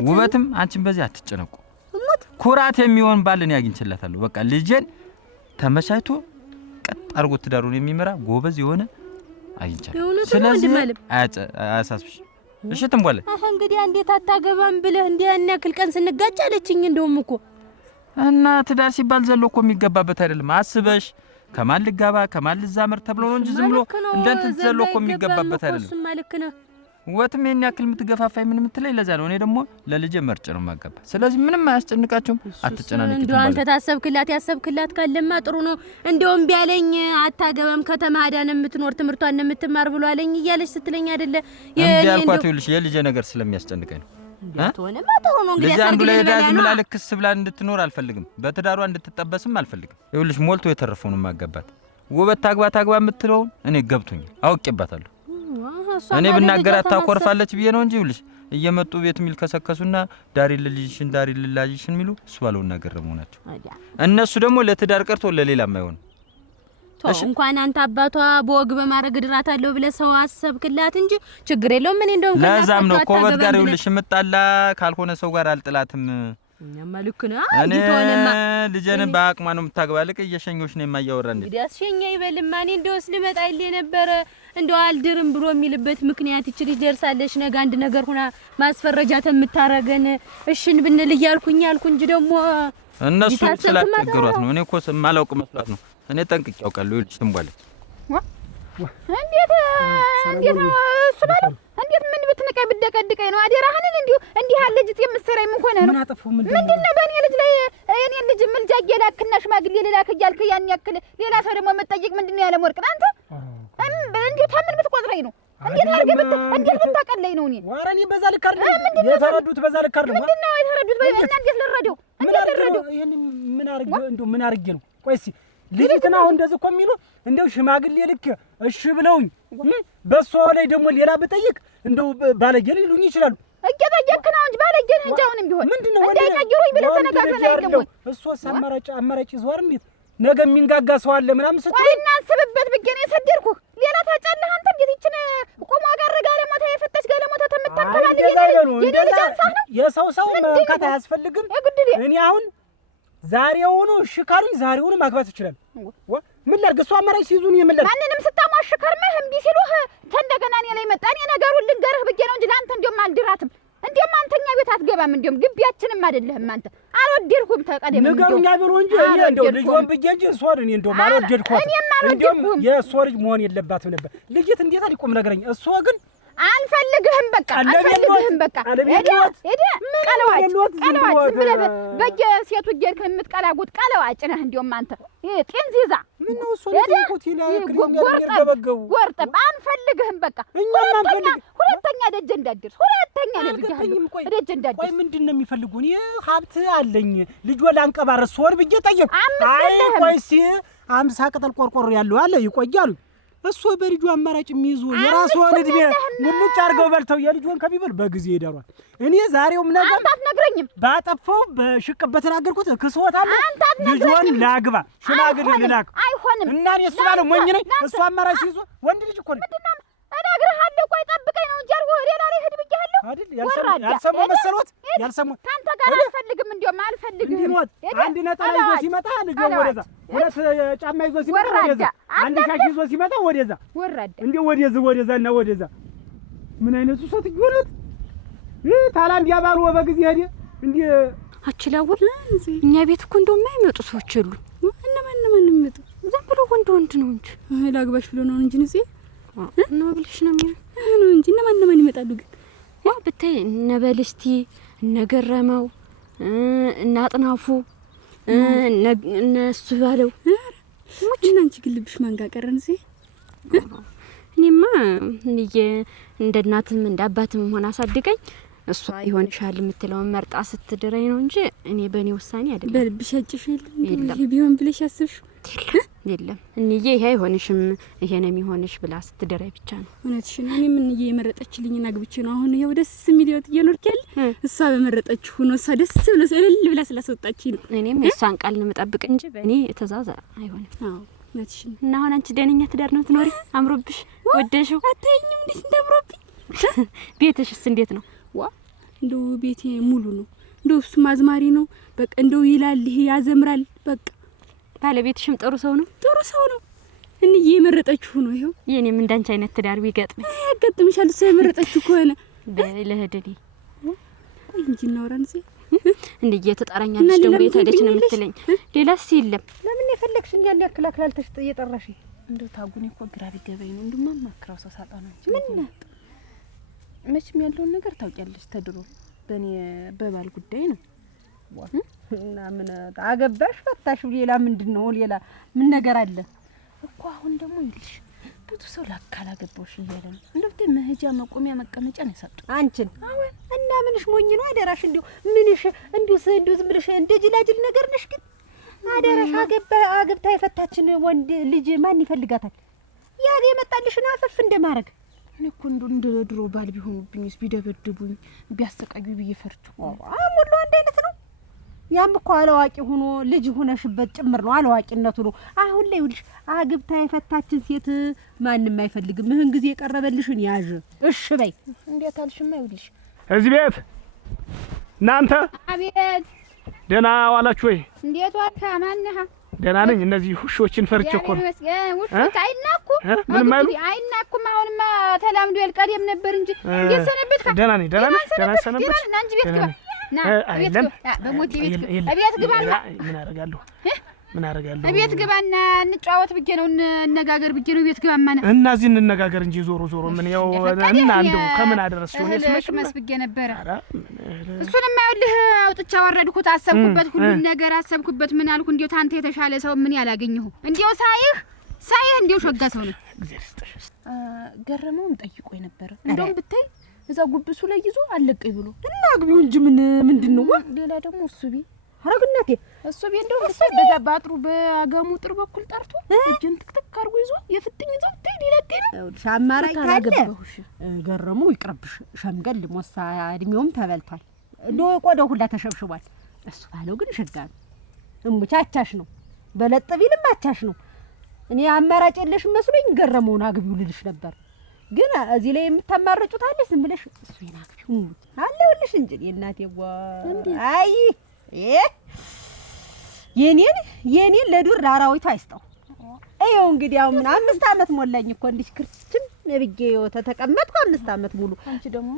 ውበትም አንቺን በዚህ አትጨነቁ ኩራት የሚሆን ባል እኔ አግኝቼለታለሁ በቃ ልጄን ተመቻችቶ ቀጥ አድርጎ ትዳሩን የሚመራ ጎበዝ የሆነ አግኝቻለሁ ስለዚህ አያሳስብሽ እሺ ትንቧለ እንግዲህ እንዴት አታገባም ብለህ እንዴ ያናክል ቀን ስንጋጭ አለችኝ እንደውም እኮ እና ትዳር ሲባል ዘሎ እኮ የሚገባበት አይደለም አስበሽ ከማን ልጋባ ከማን ልዛመር ተብሎ ነው እንጂ ዝም ብሎ እንደንት ዘሎ እኮ የሚገባበት አይደለም እሱማ ልክ ነህ ወጥም የኔ ያክል የምትገፋፋይ ምንም ትለይ ለዛ ነው እኔ ደግሞ ለልጄ መርጭ ነው ማገባ ስለዚህ ምንም አያስጨንቃችሁም አትጨናነቂ እንደው አንተ ያሰብክላት ካለማ ጥሩ ነው እንደውም ቢያለኝ አታገባም ከተማ ሄዳን የምትኖር ትምርቷን የምትማር ብሎ አለኝ እያለች ስትለኝ አይደለ ያልኳት ይልሽ የልጄ ነገር ስለሚያስጨንቀኝ ነው ያቶነማ ጥሩ ነው እንግዲህ ለዛን ብለ ዳዝ ምላልክስ ብላ እንድትኖር አልፈልግም በትዳሯ እንድትጠበስም አልፈልግም ይልሽ ሞልቶ የተረፈውን ማገባት ውበት ታግባ የምትለው እኔ ገብቶኛል አውቄባታለሁ እኔ ብናገራት ታኮርፋለች ብዬ ነው እንጂ ይልሽ እየመጡ ቤት ሚል ከሰከሱና ዳሪ ልላጅሽን ሚሉ እሱ ባለው ነገር መሆናቸው እነሱ ደግሞ ለትዳር ቀርቶ ለሌላም አይሆን እንኳን አንተ አባቷ በወግ በማረግ ድራታለሁ ብለ ሰው አሰብክላት እንጂ ችግር የለውም ምን እንደው ለዛም ነው ኮበት ጋር ይልሽ ምጣላ ካልሆነ ሰው ጋር አልጥላትም እኛማ ልክ ነው እኔ ልጄን በአቅሟ ነው የምታገባልቅ እየሸኞሽ ነው የማያወራ እንዴ እንግዲህ አስሸኛ ይበልማ እኔ እንደውስ ልመጣልኝ ነበር እንደው አልድርም ብሎ የሚልበት ምክንያት ይች ልጅ ደርሳለች ነገ አንድ ነገር ሆና ማስፈረጃት የምታረገን እሺን ብንል እያልኩኝ እንጂ ደግሞ እነሱ ስላትገሯት ነው እኔ እኮ ማላውቅ መስሏት ነው እኔ ጠንቅቄ ያውቃለሁ ይልሽ ትንቧለ እንዴት ነው እሱ ማለት እንዴት ምን ብትነቀይ ብደቀድቀይ ነው አደራህን እንዲህ ያለ ልጅ የምትሰራይ ምን ሆነ ነው ምንድነው በእኔ ልጅ ላይ እኔ ልጅ ምልጃ እየላክና ሽማግሌ ልላክ እያልክ ያን ያክል ሌላ ሰው ደግሞ መጠየቅ ምንድነው ያለ ወርቅ አንተ እንዴት ምን ብትቆጥረኝ ነው እንዴት ብታቀለኝ ነው እኔ ወራኒ በዛ ልክ አይደለም የተረዱት በዛ ልክ አይደለም ምንድነው የተረዱት በእና እንዴት ልረዳው ይሄን ምን አርጌ ነው ቆይሲ ልጅትና አሁን እንደዚህ እኮ የሚሉ እንደው ሽማግሌ ልክ እሺ ብለውኝ በሷ ላይ ደግሞ ሌላ ብጠይቅ እንደው ባለጌ ሊሉኝ ይችላሉ እየጠየቅክ ነው እንጂ ባለጌ ነህ እንጂ አሁንም ቢሆን ምንድነው እንዳይቀይሩኝ ብለህ ተነጋግረን አይደለም እሷስ አማራጭ ይዟር እንዴት ነገ የሚንጋጋ ሰው አለ ምናምን ስትል እና አስብበት ብዬ ነው የሰደርኩህ ሌላ ታጫለህ አንተ እንዴት ይችን ቆሞ ጋር ሞታ የፈተሽ ጋር ሞታ ተመጣጣላል የሰው መንካት አያስፈልግም እኔ አሁን ዛሬውኑ እሺ ካሉኝ ዛሬውኑ ማግባት ይችላል ምን ላድርግ እሷ አማራጭ ሲይዙኝ የምልህ ማንንም ስታማሽከርመህ እምቢ ሲሉህ እንደገና እኔ ላይ መጣ እኔ ነገሩን ልንገርህ ብዬ ነው እንጂ ለአንተ እንደውም አልድራትም እንደውም አንተኛ ቤት አትገባም እንደውም ግቢያችንም አይደለህም አንተ አልወደድኩም ተቀደም ንገሩኛ ብሎ እንጂ እኔ እንደው ልጅዋን ብዬ እንጂ እሷን እኔ እንደውም አልወደድኳት እንደውም የእሷ ልጅ መሆን የለባትም ነበር ልጅት እንዴት አልቆም ነገረኝ እሷ ግን አልፈልግህም በቃ ሄደ ቀለዋጭ ብለህ በየሴቱ እየሄድክ የምትቀላጉት ቀለዋጭ ነህ እንደውም አንተ ጤንዚዛ ምነው እሷ ልጅ ኮት ይላል ክሊን ያርገበገቡ ጎርጠብ አንፈልግህም በቃ ሁለተኛ ደጀ እንዳትደርስ ሁለተኛ ነብያለሁ ደጀ እንዳትደርስ። ቆይ ምንድነው የሚፈልጉ? እኔ ሀብት አለኝ ልጅ ወላንቀባረስ ሶር ብዬ ጠየቅ። አይ ቆይስ 50 ቅጠል ቆርቆሮ ያለው አለ ይቆያሉ። እሱ በልጁ አማራጭ የሚይዙ የራስዎን እድሜ ሙልጭ አድርገው በልተው የልጅዎን ከቢበል በጊዜ ይደሯል። እኔ ዛሬውም ነገር አንተ አትነግረኝም። ባጠፋው በሽቅ በተናገርኩት ክስዎታለሁ። ልጅዎን ላግባ ሽማግሌ ልላክ አይሆንም። እና እኔ እሱ ባለ ሞኝ ነኝ። እሱ አማራጭ ይዞ ወንድ ልጅ እኮ ነው። እነግርሃለሁ። ቆይ ጠብቀኝ ነው እንጂ አልኩህ። ሌላ ላይ ሄድ ብያለሁ አይደል? ያልሰማው መሰሎት? ያልሰማው ካንተ ጋር አልፈልግም። እንደውም አልፈልግም። አንድ ነጠላ ይዞ ሲመጣ ልጅዎን ወደዛ፣ ሁለት ጫማ ይዞ ሲመጣ ወደዛ፣ አንድ ሻሽ ይዞ ሲመጣ ወደዛ ወራዳ እንዴ ወደዛና ወደዛ። ምን አይነቱ ሰትዮ ነው? ታላንድ ያባሩ በጊዜ ሄደ እንዴ አችላውል እኛ ቤት እኮ እንደውም የማይመጡ ሰዎች አሉ። እነማን የሚመጡ? ዝም ብሎ ወንድ ነው እንጂ ላግባሽ ብሎ ነው እንጂ ንጽ ነው ብልሽ ነው ነው እንጂ እነማን ይመጣሉ? ግን ያው ብታይ እነ በልስቲ እነ ገረመው እነ አጥናፉ እነሱ ባለው ሙጭና አንቺ ግን ልብሽ ማን ጋር ቀረን? እኔማ እንደ እናትም እንደ አባትም ሆነ አሳድገኝ እሷ ይሆንሻል የምትለውን መርጣ ስትድረኝ ነው እንጂ እኔ በእኔ ውሳኔ አይደለም። በልብሽ አጭሽል ይሄ ቢሆን ብለሽ ያሰብሽ የለም። እንዬ ይሄ አይሆንሽም ይሄ ነው የሚሆንሽ ብላ ስትድረኝ ብቻ ነው። እውነትሽ ነው። እኔ ምን የመረጠችልኝና ግብቼ ነው አሁን ይሄው ደስ የሚል ህይወት እየኖርክ ያለ። እሷ በመረጠችው ሆኖ እሷ ደስ ብሎ ስለል ብላ ስላስወጣችኝ ነው። እኔም እሷን ቃል ነው የምጠብቅ እንጂ በእኔ ትእዛዝ አይሆንም። አዎ እውነትሽ ነው። እና አሁን አንቺ ደህነኛ ትዳር ነው ትኖሪ? አምሮብሽ ወደሽው አታይኝም እንዴት እንደምሮብኝ? ቤትሽስ እንዴት ነው? ዋ እንደው ቤቴ ሙሉ ነው። እንደው እሱም አዝማሪ ነው። በቃ እንደው ይላል ይሄ ያዘምራል። በቃ ባለቤትሽም ጥሩ ሰው ነው። ጥሩ ሰው ነው። እንዬ የመረጠችው ነው። ይሄው የኔም እንዳንቺ አይነት ትዳር ቢገጥም ያጋጥምሻል። እሱ የመረጠችው ከሆነ በለህደኒ ቆይ እንጂ እናወራን እዚህ እንዴ ተጣራኛለሽ። ደግሞ የታደች ነው የምትለኝ? ሌላስ የለም። ለምን የፈለግሽ እንዴ ያለ ያክላክላል ተሽጥ እየጠራሽ እንደው ታጉኔ እኮ ግራ ቢገበኝ ነው። እንደማ ማክራው ሰው ሳጣ ነው እንጂ ምን መቼም ያለውን ነገር ታውቂያለሽ። ተድሮ በእኔ በባል ጉዳይ ነው እና ምን አገባሽ ፈታሽ ሌላ ምንድነው? ሌላ ምን ነገር አለ እኮ? አሁን ደግሞ ይልሽ ብዙ ሰው ላካላ ገባሽ እያለ ነው። እንደው መሄጃ መቆሚያ መቀመጫ ነው የሰጡ አንቺን። አሁን እና ምንሽ ሞኝ ነው አደራሽ? እንደው ምንሽ እንደው ዝም ብለሽ እንደ ጅላጅል ነገር ነሽ። ግን አደራሽ አግብታ የፈታችን ወንድ ልጅ ማን ይፈልጋታል? ያ የመጣልሽና አፈፍ እንደማረግ እኔ እኮ እንደ ድሮ ባል ቢሆኑብኝስ ቢደበድቡኝ ቢያሰቃዩ ብዬ ፈርቹ ሙሉ አንድ አይነት ነው። ያም እኮ አላዋቂ ሆኖ ልጅ ሆነሽበት ጭምር ነው አላዋቂነቱ ነው። አሁን ላይ ይኸውልሽ አግብታ የፈታችን ሴት ማንንም አይፈልግም። ምህን ጊዜ የቀረበልሽን ያዥ እሺ በይ። እንዴት አልሽማ? ይኸውልሽ እዚህ ቤት እናንተ አቤት ደህና ዋላችሁ ወይ? እንዴት ዋልካ? ማንነህ? ደህና ነኝ። እነዚህ ውሾችን ፈርቼ እኮ ነው። ውሾች አይናኩ አይናኩም። አሁንማ ተላምዶ ያልቀደም ነበር እንጂ እንዴት ሰነበትካ? ደህና ነኝ። ደህና ሰነበት እንጂ ቤት ግባ ና ቤት ግባ። በሞት ቤት ግባና ምን አደርጋለሁ? ቤት ግባና እንጫወት ብዬ ነው እንነጋገር ብዬ ነው። ቤት ግባማ ና እና እዚህ እንነጋገር እንጂ ዞሮ ምን ያው እና እንደው ከምን አደረስሽው? እኔስ መስ ብዬ ነበረ። እሱንማ ይኸውልህ አውጥቻ ወረድኩት። አሰብኩበት፣ ሁሉን ነገር አሰብኩበት። ምን አልኩ? እንዴው ታንተ የተሻለ ሰው ምን ያላገኘሁ? እንዴው ሳይህ እንዴው ሸጋ ሰው ነው። ገረመውም ጠይቆኝ ነበረ። እንደውም ብታይ እዛ ጉብሱ ላይ ይዞ አለቀኝ ብሎ እና አግቢው እንጂ ምንድነው? ሌላ ደግሞ እሱ ቢ አረግናቴ እሱ ቢ እንደው በዛ ባጥሩ በአገሙ ጥር በኩል ጠርቶ እጅን ትክትክ አርጎ ይዞ የፍጥኝ ይዞ ዲለከኝ ነው። ሻማራይ ካለ ገረመው ይቅርብሽ። ሸምገል ሞሳ እድሜውም ተበልቷል። እንደው ቆዳው ሁላ ተሸብሽቧል። እሱ ባለው ግን ሸጋ ነው። እሙቻቻሽ ነው በለጥቢልም አቻሽ ነው። እኔ አማራጭ የለሽ መስሎኝ ገረመውን አግቢው ልልሽ ነበር። ግን እዚህ ላይ የምታማረጩት አለ። ዝም ብለሽ እሱ ይናግሪው አለውልሽ እንጂ የእናቴ አይ የኔን ለዱር ላራዊቱ አይስጠው። አይው እንግዲህ አሁን ምን 5 አመት ሞላኝ እኮ እንዲሽ ክርስቲን ነብዬው ተተቀመጥኩ 5 አመት ሙሉ። አንቺ ደግሞ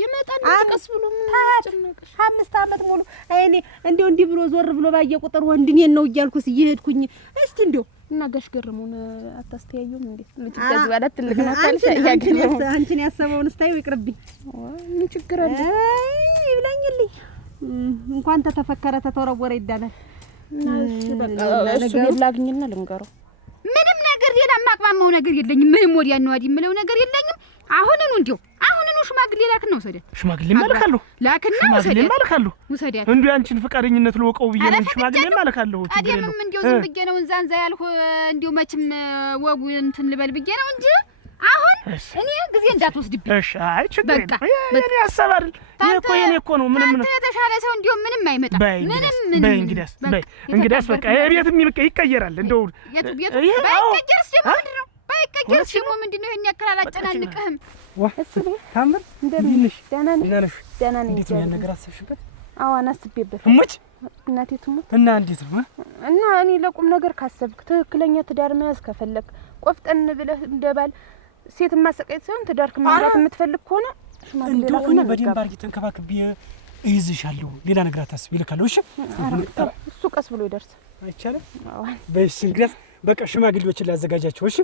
ይመጣል ተቀስ ብሎ ምን ተጨነቀሽ? 5 አመት ሙሉ አይኔ እንደው እንዲህ ብሎ ዞር ብሎ ባየ ቁጥር ወንድኔን ነው እያልኩስ እየሄድኩኝ እስቲ እንደው እና ጋሽ ገረመውን አታስተያዩም እንዴ? ልጅ ባላት ትልቅ ነው ታልሽ ያገኘው አንቺን ያሰበውን ስታዩ ይቅርብኝ። ምን ችግር አለ? አይ ይብላኝልኝ። እንኳን ተተፈከረ ተተወረወረ ይዳላል። እሺ በቃ እሱ ቢላግኝና ልንገረው። ምንም ነገር ሌላ ማቅማማው ነገር የለኝም። ምንም ወዲያ ነው ወዲህ ምለው ነገር የለኝም። አሁንኑ ሽማግሌ ላክና ውሰዳት። ሽማግሌ ማልካለሁ ላክና ውሰዳት። እንዲሁ ያንቺን ፈቃደኝነት ልወቀው ብዬ ነው። ሽማግሌ ማልካለሁ። አደምም እንዲሁ ዝም ብዬ ነው እንዛንዛ ያልኩ እንዲሁ መችም ወጉ እንትን ልበል ብዬ ነው እንጂ አሁን እኔ ጊዜ እንዳትወስድብኝ። እሺ አይ ችግር የለም። የኔ ሀሳብ አይደል የኔ እኮ ነው። ምንም የተሻለ ሰው እንዲሁ ምንም አይመጣም። በይ እንግዲያስ በቃ የቤትም ይቀየራል። እንደው ባይቀየርስ ደግሞ ምንድን ነው? ባይቀየርስ ደግሞ ምንድን ነው? ይሄን ያክል አላጨናንቅህም። ታምር እንደምን ነሽ? ደህና ነሽ? ደህና ነኝ። እንዴት ነው ያን ነገር አሰብሽበት? አዎ አናስቤበት። እሙች እናቴ ትሙት እና እንዴት ነው? እና እኔ ለቁም ነገር ካሰብክ ትክክለኛ ትዳር መያዝ ከፈለክ ቆፍጠን ብለህ እንደባል ሴት ማሰቃየት ሳይሆን ትዳር ከመምራት የምትፈልግ ከሆነ ሽማግሌ እንደሆነ በደንብ አድርጌ ተንከባክቤ እይዝሻለሁ። ሌላ ነገር አታስቢ። ይልካለሁ። እሺ እሱ ቀስ ብሎ ይደርስ አይቻልም። አዎ በይስ እንግዲያስ በቃ ሽማግሌዎችን ላዘጋጃቸው። እሺ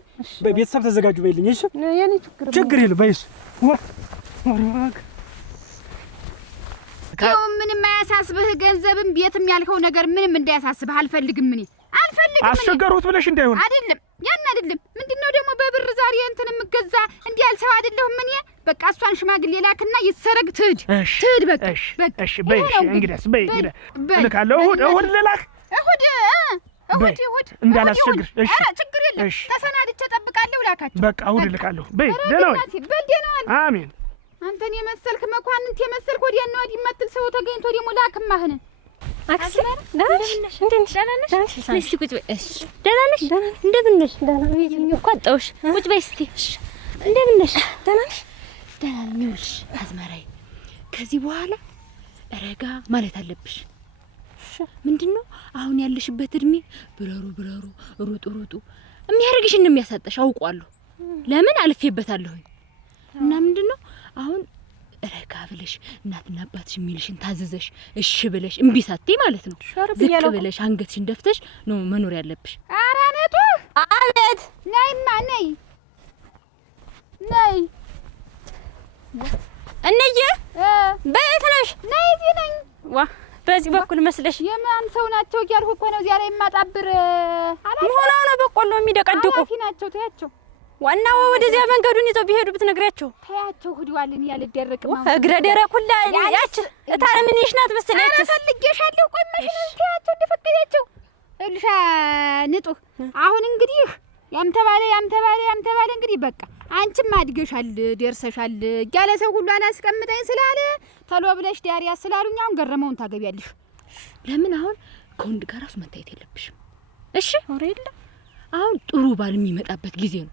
በቤተሰብ ተዘጋጁ በይልኝ። እሺ የኔ ችግር የለም። በይስ ወራክ ያው ምንም አያሳስብህ። ገንዘብም ቤትም ያልከው ነገር ምንም እንዳያሳስብህ አልፈልግም። አስቸገሩት ብለሽ እንዳይሆን አይደለም ያን አይደለም። ምንድነው ደግሞ በብር ዛሬ እንትን የምገዛ እንዲህ ያልሰው አይደለሁም እኔ። በቃ እሷን ሽማግሌ ላክና ይሰረግ ትሂድ በቃ እሺ በይ እንግዲያስ በይ ልካለሁ። እሑድ ልላክ እሑድ እንዳላስቸግር። እሺ ችግር የለም። ተሰናድቼ እጠብቃለሁ። ላካቸው በቃ እሑድ ልካለሁ። በይ ደህና ወይ። አሜን። አንተን የመሰልክ መኳንንት የመሰልክ ወዲያና ወዲህ የማትል ሰው ተገኝቶ ደግሞ ላክማህን አክሲ ደህና ነሽ? ነሽ ቁጭ በይ። እሺ ደህና ነሽ? እንደምን ነሽ? ደህና ነኝ እኮ አጣሁሽ። ቁጭ በይ እስቲ። እንደምን ነሽ? ደህና ነሽ? ደህና ነኝ። ይኸውልሽ አዝመራዬ፣ ከዚህ በኋላ ረጋ ማለት አለብሽ። ምንድነው አሁን ያለሽበት እድሜ ብረሩ ሩጡ የሚያደርግሽን ነው የሚያሳጣሽ። አውቃለሁ። ለምን አልፌበታለሁ። እና ምንድነው አሁን ረጋ ብለሽ እናትና አባትሽ የሚልሽን ታዘዘሽ እሺ ብለሽ እምቢ ሳትይ ማለት ነው። ዝቅ ብለሽ አንገትሽን ደፍተሽ ነው መኖር ያለብሽ። ኧረ ነጡ አቤት። ነይማ ነይ እነየ በየት ነሽ? ነይ እዚህ ነኝ። ዋ በዚህ በኩል መስለሽ የማን ሰው ናቸው እያልኩ እኮ ነው። እዚያ ላይ የማጣብር ሆነው ነው በቆሎ የሚደቀድቁ ናቸው። ተያቸው ዋናው ወደዚያ መንገዱን ይዘው ቢሄዱ ብትነግሪያቸው። ተያቸው ሁዲዋልን ያልደረቅማ እግረ ደረቅ ሁላ ያች ታረምንሽ ናት መሰለኝ። ተፈልጌሻለሁ። ቆይ ማሽን ተያቸው እንደፈቀዳቸው እልሻ ንጡ። አሁን እንግዲህ ያም ተባለ እንግዲህ በቃ አንቺም አድገሻል ደርሰሻል እያለ ሰው ሁሉ አላስቀምጠኝ ስላለ ተሎ ብለሽ ዳሪያ ስላሉኝ አሁን ገረመውን ታገቢያለሽ። ለምን አሁን ከወንድ ጋር ራሱ መታየት የለብሽም። እሺ አውሬላ አሁን ጥሩ ባል የሚመጣበት ጊዜ ነው።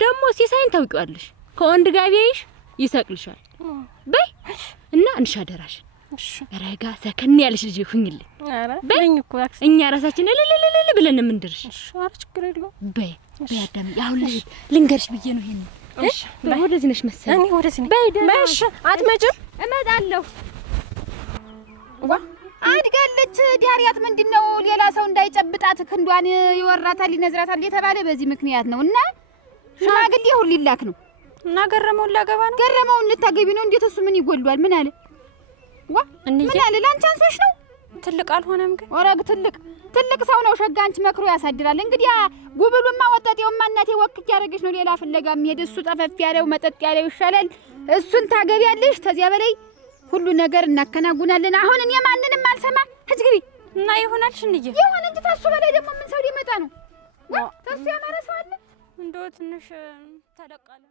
ደግሞ ሲሳይን ታውቂዋለሽ። ከወንድ ጋር ቢያይሽ ይሰቅልሻል። በይ እና እንሻደራሽ። እሺ ረጋ ሰከን ያለሽ ልጅ ሁኝልኝ። አረ በይኝ እኮ እኛ ራሳችን ለለለለ ብለን ምንድርሽ። እሺ አረ ችግር የለውም። በይ አዳም ያውልሽ ልንገርሽ ብዬ ነው ይሄን። እሺ ወደዚህ ነሽ መሰለኝ። እኔ ወደዚህ ነኝ። በይ እሺ አትመጭም? እመጣለሁ። አድጋለች ዳሪያት ምንድነው ሌላ ሰው እንዳይጨብጣት ክንዷን ይወራታል ይነዝራታል የተባለ በዚህ ምክንያት ነው። እና ሽማግሌ ሁሉ ሊላክ ነው። እና ገረመውን ላገባ ነው። ገረመውን ልታገቢ ነው። እንዴት እሱ ምን ይጎልዋል? ምን አለ ምን አለ? ላንቺ አንሶሽ ነው። ትልቅ አልሆነም ግን ወራግ ትልቅ ሰው ነው። ሸጋ አንቺ መክሮ ያሳድራል። እንግዲህ ጉብሉማ ወጣጤውማ እናቴ ወክ ያረገሽ ነው። ሌላ ፍለጋ የሚሄድ እሱ ጠፈፍ ያለው መጠጥ ያለው ይሻላል። እሱን ታገቢያለሽ። ከዚያ በላይ ሁሉ ነገር እናከናውናለን። አሁን እኔ ማንንም አልሰማ ህጅግሪ እና ይሆናልሽ እንጂ ይሆን እንጂ ታሱ በላይ ደግሞ ምን ሰው ሊመጣ ነው? ታሱ ያማረ ሰው አለ እንደው ትንሽ ተለቃለ